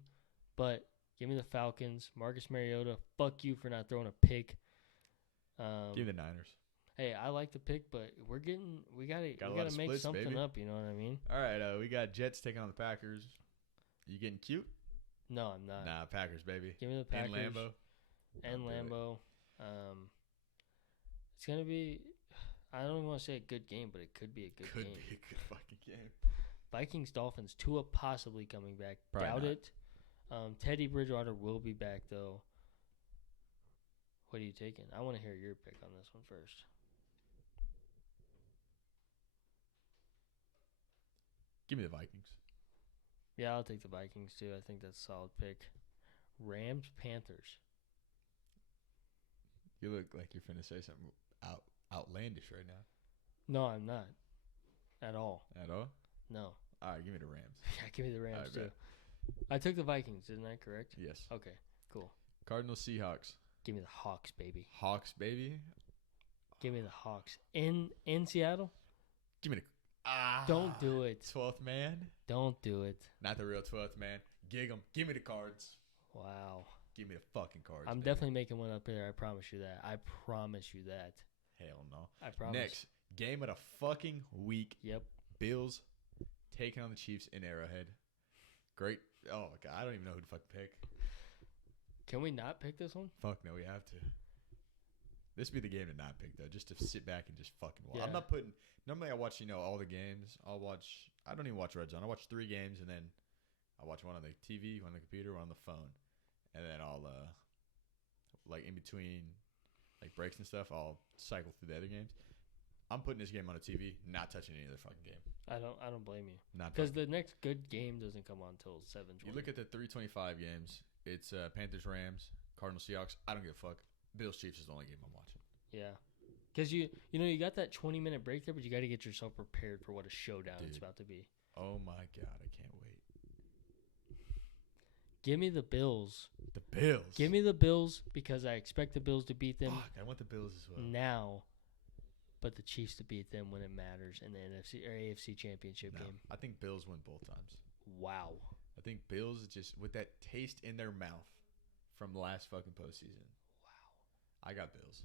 but give me the Falcons. Marcus Mariota, fuck you for not throwing a pick. Give me the Niners. Hey, I like the pick, but we gotta make something baby. up. You know what I mean? All right, we got Jets taking on the Packers. You getting cute? No, I'm not. Nah, Packers, baby. Give me the Packers. And Lambeau. It's gonna be. I don't even want to say a good game, but it could be a good game. Could be a good fucking game. Vikings, Dolphins, Tua possibly coming back. Probably Doubt not. it. Teddy Bridgewater will be back, though. What are you taking? I want to hear your pick on this one first. Give me the Vikings. Yeah, I'll take the Vikings, too. I think that's a solid pick. Rams, Panthers. You look like you're finna say something outlandish right now. No, I'm not. At all. At all? No. All right, give me the Rams. Yeah, give me the Rams, too. I took the Vikings, isn't that correct? Yes. Okay, cool. Cardinals, Seahawks. Give me the Hawks, baby. Hawks, baby. Give me the Hawks. In Seattle? Give me the... Don't do it. 12th man? Don't do it. Not the real 12th man. Gig 'em. Give me the Cards. Wow. Give me the fucking Cards. I'm definitely making one up there. I promise you that. Hell no. I promise. Next, Game of the fucking week. Yep. Bills taking on the Chiefs in Arrowhead. Great. Oh, my God. I don't even know who to fucking pick. Can we not pick this one? Fuck no, we have to. This would be the game to not pick, though, just to sit back and just fucking watch. Yeah. I'm not putting – normally I watch, all the games. I don't even watch Red Zone. I watch 3 games, and then I watch one on the TV, one on the computer, one on the phone. And then I'll, in between, breaks and stuff, I'll cycle through the other games. I'm putting this game on the TV, not touching any other fucking game. I don't blame you. Not because the next good game doesn't come on until 7:20. You look at the 325 games. It's Panthers, Rams, Cardinals, Seahawks. I don't give a fuck. Bills, Chiefs is the only game I'm watching. Yeah, because you got that 20-minute break there, but you got to get yourself prepared for what a showdown it's about to be. Oh my God, I can't wait. Give me the Bills. The Bills. Give me the Bills because I expect the Bills to beat them. Fuck, I want the Bills as well. Now, but the Chiefs to beat them when it matters in the NFC or AFC Championship game. I think Bills win both times. Wow. I think Bills just with that taste in their mouth from last fucking postseason. Wow. I got Bills.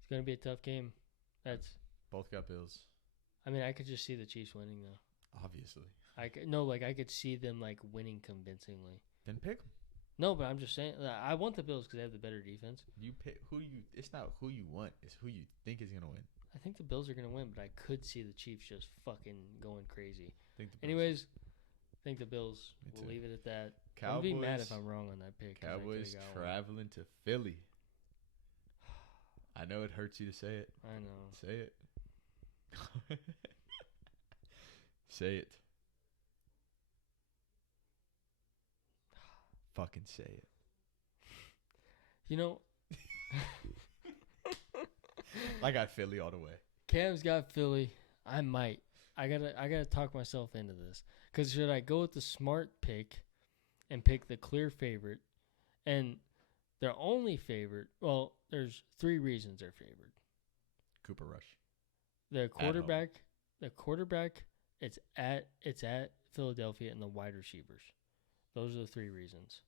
It's gonna be a tough game. Both got Bills. I mean, I could just see the Chiefs winning though. Obviously. I could see them winning convincingly. Then pick them. No, but I'm just saying I want the Bills because they have the better defense. You pick it's not who you want, it's who you think is gonna win. I think the Bills are gonna win, but I could see the Chiefs just fucking going crazy. Anyways, I think the Bills. We'll leave it at that. Cowboys, I'll be mad if I'm wrong on that pick. Cowboys traveling to Philly. I know it hurts you to say it. I know. Say it. Say it. Fucking say it. I got Philly all the way. Cam's got Philly. I might. I gotta talk myself into this. Because should I go with the smart pick and pick the clear favorite? And their only favorite, well, there's 3 reasons they're favored. Cooper Rush. The quarterback, it's at Philadelphia, and the wide receivers. Those are the 3 reasons.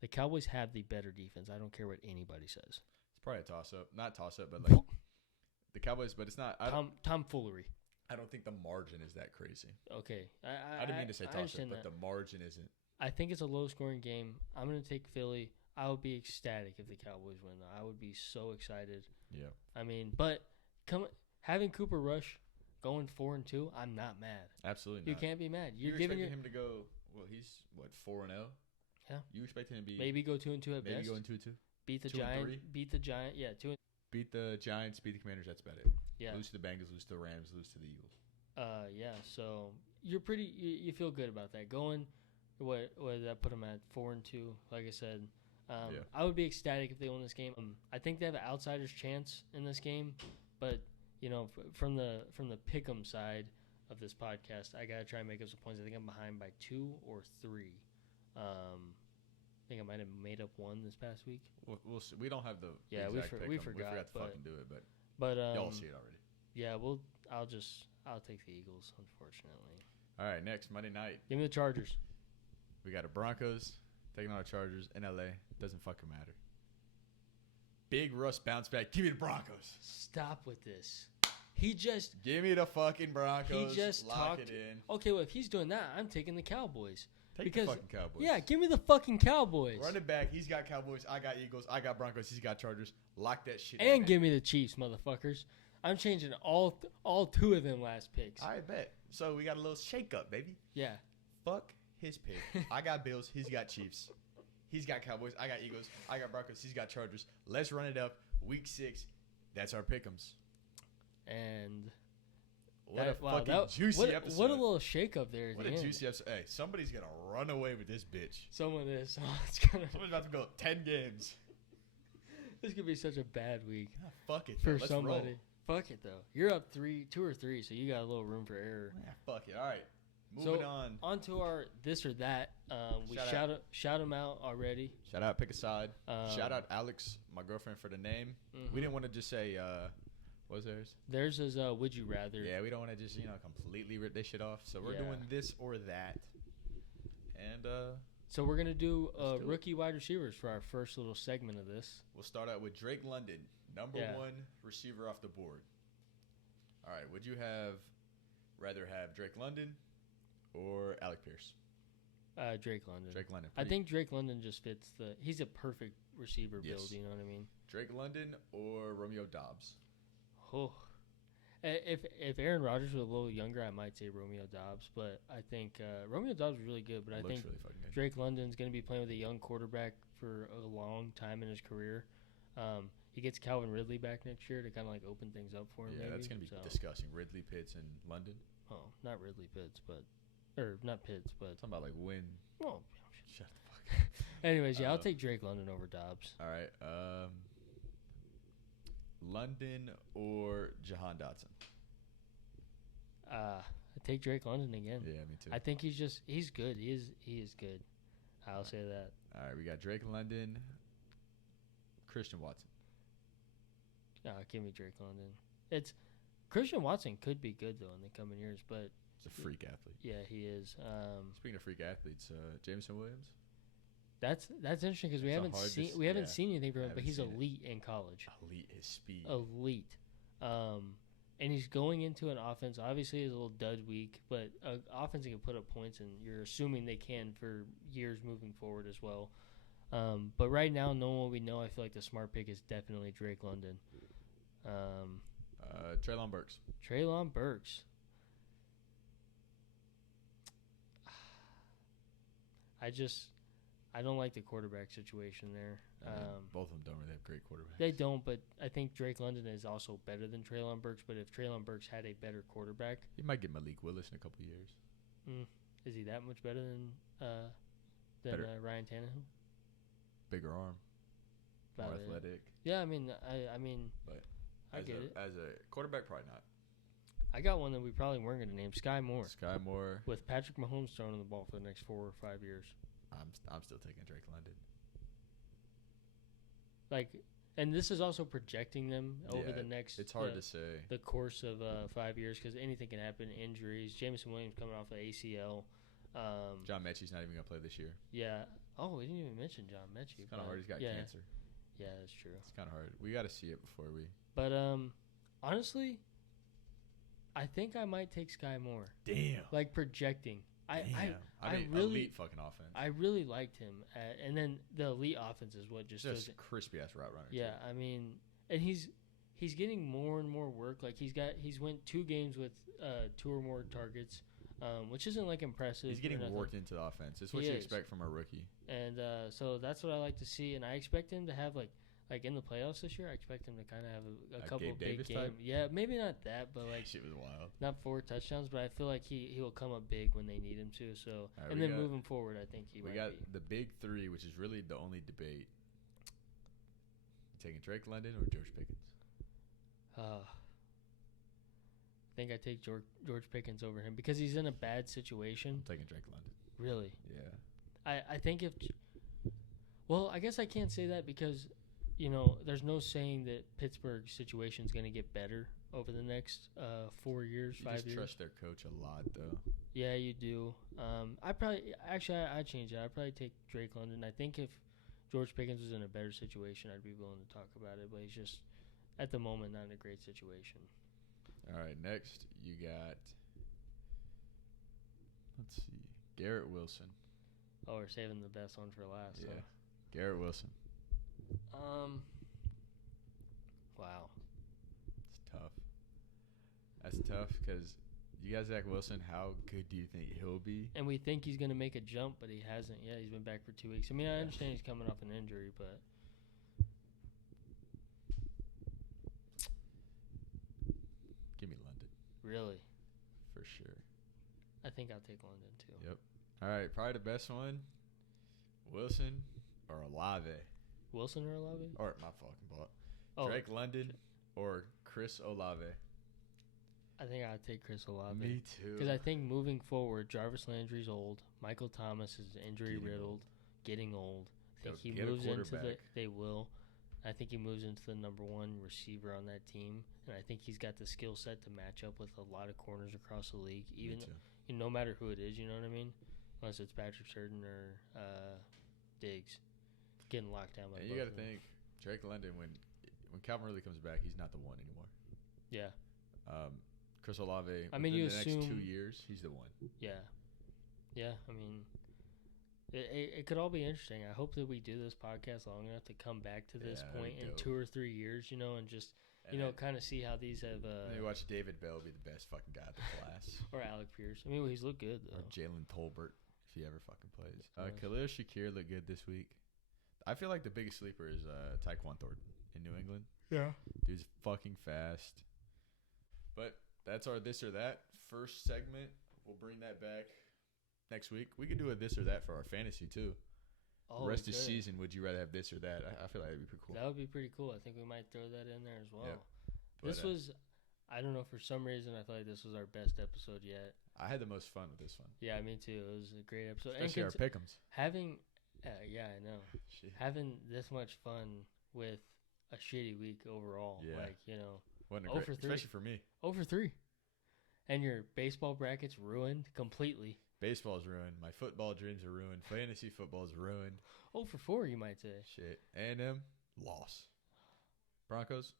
The Cowboys have the better defense. I don't care what anybody says. It's probably a toss-up. Not toss-up, but the Cowboys, but it's not. Tomfoolery. I don't think the margin is that crazy. Okay. I didn't mean to say toss-up, but the margin isn't. I think it's a low-scoring game. I'm going to take Philly. I would be ecstatic if the Cowboys win. I would be so excited. Yeah. I mean, but having Cooper Rush going 4-2, I'm not mad. Absolutely not. You can't be mad. You're expecting him to go, he's, 4-0? Yeah. You expecting him to be... Maybe go 2-2 at best. Maybe going 2-2? Beat the Giants. Beat the Giants. Yeah, 2. Beat the Giants, beat the Commanders, that's about it. Yeah. Lose to the Bengals, lose to the Rams, lose to the Eagles. Yeah, so you're you feel good about that. Going, what did that put them at? 4-2, like I said. Yeah. I would be ecstatic if they won this game. I think they have an outsider's chance in this game, but from the pick'em side of this podcast, I gotta try and make up some points. I think I'm behind by 2 or 3. I think I might have made up 1 this past week. We'll see. We don't have the we forgot. We forgot to fucking do it, but y'all see it already. Yeah, I'll take the Eagles, unfortunately. All right, next Monday night. Give me the Chargers. We got the Broncos taking on the Chargers in LA. Doesn't fucking matter. Big Russ bounce back. Give me the Broncos. Stop with this. Give me the fucking Broncos. He just lock it in. Okay, well, if he's doing that, I'm taking the Cowboys. The fucking Cowboys. Yeah, give me the fucking Cowboys. Run it back. He's got Cowboys. I got Eagles. I got Broncos. He's got Chargers. Lock that shit in. And give me the Chiefs, motherfuckers. I'm changing all 2 of them last picks. I bet. So we got a little shake-up, baby. Yeah. Fuck his pick. I got Bills. He's got Chiefs. He's got Cowboys. I got Eagles. I got Broncos. He's got Chargers. Let's run it up. Week 6. That's our pick'ems. And what a juicy episode. What a little shake-up there at What the a end. juicy episode. Hey, somebody's going to run away with this bitch. Someone is. Somebody's about to go 10 games. This could be such a bad week. Fuck it. For Let's somebody. Roll. Fuck it, though. You're up 2 or 3, so you got a little room for error. Yeah, fuck it. All right. Moving on. On to our this or that. We shout them out already. Shout out, pick a side. Shout out Alex, my girlfriend, for the name. Mm-hmm. We didn't want to just say, what was theirs? Theirs is Would You Rather. Yeah, we don't want to just, completely rip this shit off. So we're doing this or that. And, so we're going to do rookie wide receivers for our first little segment of this. We'll start out with Drake London. Number one receiver off the board. All right. Would you rather have Drake London or Alec Pierce? Drake London. Drake London. I think Drake London just fits he's a perfect receiver build, you know what I mean? Drake London or Romeo Doubs? Oh. If Aaron Rodgers was a little younger, I might say Romeo Doubs, but I think Romeo Doubs is really good, but I think really fucking good. Drake London's going to be playing with a young quarterback for a long time in his career. He gets Calvin Ridley back next year to kind of like open things up for him. Yeah, that's going to be disgusting. Ridley, Pitts, and London. Oh, not Ridley, Pitts, not Pitts, but talking about like win. Oh, shut the fuck up. Anyways, I'll take Drake London over Doubs. All right. London or Jahan Dotson? I take Drake London again. Yeah, me too. I think he's good. He is good. I'll say that. All right, we got Drake London, Christian Watson. Give me Drake London. Christian Watson could be good though in the coming years, but he's a freak athlete. Yeah, he is. Speaking of freak athletes, Jameson Williams. That's interesting because we haven't seen anything from him, but he's elite in college. Elite, his speed. Elite, and he's going into an offense. Obviously, it's a little dud week, but an offense that can put up points, and you're assuming they can for years moving forward as well. But right now, knowing what we know, I feel like the smart pick is definitely Drake London. Treylon Burks. Treylon Burks. I don't like the quarterback situation there. Both of them don't really have great quarterbacks. They don't, but I think Drake London is also better than Treylon Burks. But if Treylon Burks had a better quarterback, he might get Malik Willis in a couple of years. Is he that much better than Ryan Tannehill? Bigger arm, more athletic. Yeah, I mean, but I get it. As a quarterback, probably not. I got one that we probably weren't going to name, Sky Moore. Sky Moore. With Patrick Mahomes throwing the ball for the next 4 or 5 years. I'm still taking Drake London. And this is also projecting them over the next. It's hard to say. The course of 5 years because anything can happen. Injuries. Jameson Williams coming off the ACL. John Mechie's not even gonna play this year. Yeah. Oh, we didn't even mention John Mechie. It's kind of hard. He's got cancer. Yeah, that's true. It's kind of hard. We got to see it before we. But honestly, I think I might take Sky Moore. Damn. Projecting. I really elite fucking offense. I really liked him, and then the elite offense is what just crispy ass route runner. Yeah, too. I mean, and he's getting more and more work. He's went 2 games with 2 or more targets, which isn't impressive. He's getting worked into the offense. It's what you expect from a rookie. And so that's what I like to see, and I expect him to have in the playoffs this year, I expect him to kind of have a couple of big games. Yeah, maybe not that, but shit was wild. Not 4 touchdowns, but I feel like he will come up big when they need him to. So right, and then moving forward, I think we got the big 3, which is really the only debate. You taking Drake London or George Pickens? I think I take George Pickens over him because he's in a bad situation. I'm taking Drake London. Really? Yeah. I think I guess I can't say that because. There's no saying that Pittsburgh's situation is going to get better over the next 4 years, 5 years. You just trust their coach a lot, though. Yeah, you do. I'd change it. I'd probably take Drake London. I think if George Pickens was in a better situation, I'd be willing to talk about it. But he's just, at the moment, not in a great situation. All right, next you got, let's see, Garrett Wilson. Oh, we're saving the best one for last. Yeah, huh? Garrett Wilson. Wow. It's tough. That's tough because you got Zach Wilson. How good do you think he'll be? And we think he's going to make a jump, but he hasn't. Yeah, he's been back for 2 weeks. I mean, I understand he's coming off an injury, but. Give me London. Really? For sure. I think I'll take London, too. Yep. All right, probably the best one, Wilson or Olave. Wilson or Olave? Or my fucking ball. Drake London or Chris Olave. I think I'd take Chris Olave. Me too. Because I think moving forward, Jarvis Landry's old. Michael Thomas is injury riddled, getting old. I think he moves into they will. I think he moves into the number 1 receiver on that team, and I think he's got the skill set to match up with a lot of corners across the league. Even no matter who it is, you know what I mean? Unless it's Patrick Surtain or Diggs. Getting locked down by and you got to think Drake London when when Calvin Ridley comes back, he's not the one anymore. Yeah. Chris Olave. I mean, you the assume next 2 years, he's the one. Yeah. Yeah. I mean, it could all be interesting. I hope that we do this podcast long enough to come back to this point in 2 or 3 years, you know, and just kind of see how these have. You watch David Bell be the best fucking guy at the class, or Alec Pierce. I mean, he's looked good though. Or Jalen Tolbert, if he ever fucking plays. Khalil Shakir looked good this week. I feel like the biggest sleeper is Tyquan Thornton in New England. Yeah, dude's fucking fast. But that's our this or that first segment. We'll bring that back next week. We could do a this or that for our fantasy too. Oh, rest of the season, would you rather have this or that? I feel like that'd be pretty cool. That would be pretty cool. I think we might throw that in there as well. Yeah. This was, I don't know, for some reason I feel like this was our best episode yet. I had the most fun with this one. Yeah, me too. It was a great episode. Especially our pick'ems. Having, yeah, I know. Shit. Having this much fun with a shitty week overall. Yeah. Like, you know. Wasn't a great, especially for me. 0-3. And your baseball bracket's ruined completely. Baseball's ruined. My football dreams are ruined. Fantasy football's ruined. 0-4, you might say. Shit. A&M, loss. Broncos,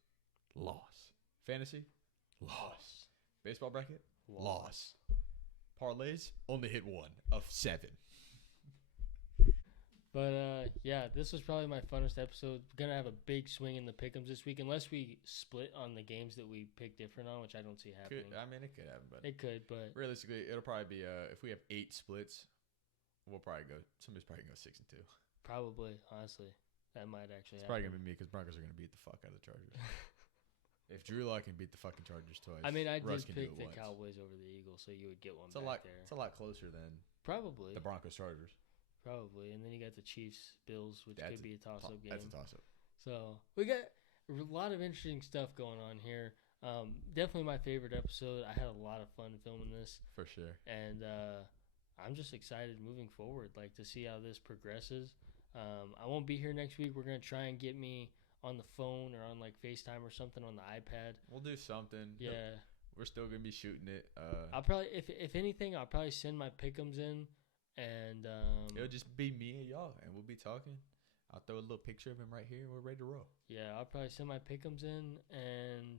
loss. Fantasy, loss. Baseball bracket, loss. Parlays, only hit 1 of 7. But, yeah, this was probably my funnest episode. Gonna have a big swing in the pick'ems this week, unless we split on the games that we pick different on, which I don't see happening. It could happen, but it could. But realistically, it'll probably be if we have 8 splits, we'll probably go. Somebody's probably gonna go 6-2. Probably, honestly, that might actually. It's probably gonna be me because Broncos are gonna beat the fuck out of the Chargers. If Drew Lock can beat the fucking Chargers twice, I mean, I Russ did pick the Cowboys over the Eagles, so you would get one back there. It's a lot closer than probably the Broncos Chargers. Probably, and then you got the Chiefs Bills, which could be a toss-up game. That's a toss-up. So we got a lot of interesting stuff going on here. Definitely my favorite episode. I had a lot of fun filming this for sure, and I'm just excited moving forward, like to see how this progresses. I won't be here next week. We're gonna try and get me on the phone or on like FaceTime or something on the iPad. We'll do something. Yeah, we're still gonna be shooting it. I'll probably, if anything, I'll probably send my pick'ems in. And it'll just be me and y'all, and we'll be talking. I'll throw a little picture of him right here, and we're ready to roll. Yeah, I'll probably send my pick'ems in, and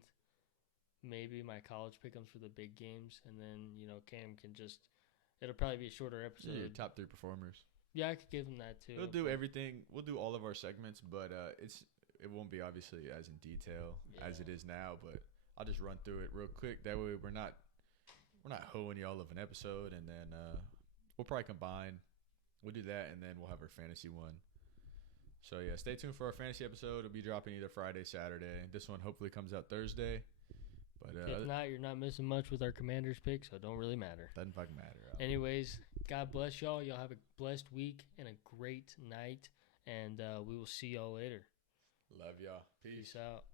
maybe my college pick'ems for the big games, and then Cam can just. It'll probably be a shorter episode. Yeah, top 3 performers. Yeah, I could give him that too. We'll do everything. We'll do all of our segments, but it won't be obviously as in detail as it is now. But I'll just run through it real quick. That way we're not hoeing y'all of an episode, and then. We'll probably combine. We'll do that, and then we'll have our fantasy one. So, yeah, stay tuned for our fantasy episode. It'll be dropping either Friday, Saturday. This one hopefully comes out Thursday. But if not, you're not missing much with our Commanders pick, so it don't really matter. Doesn't fucking matter. Anyways, God bless y'all. Y'all have a blessed week and a great night, and we will see y'all later. Love y'all. Peace out.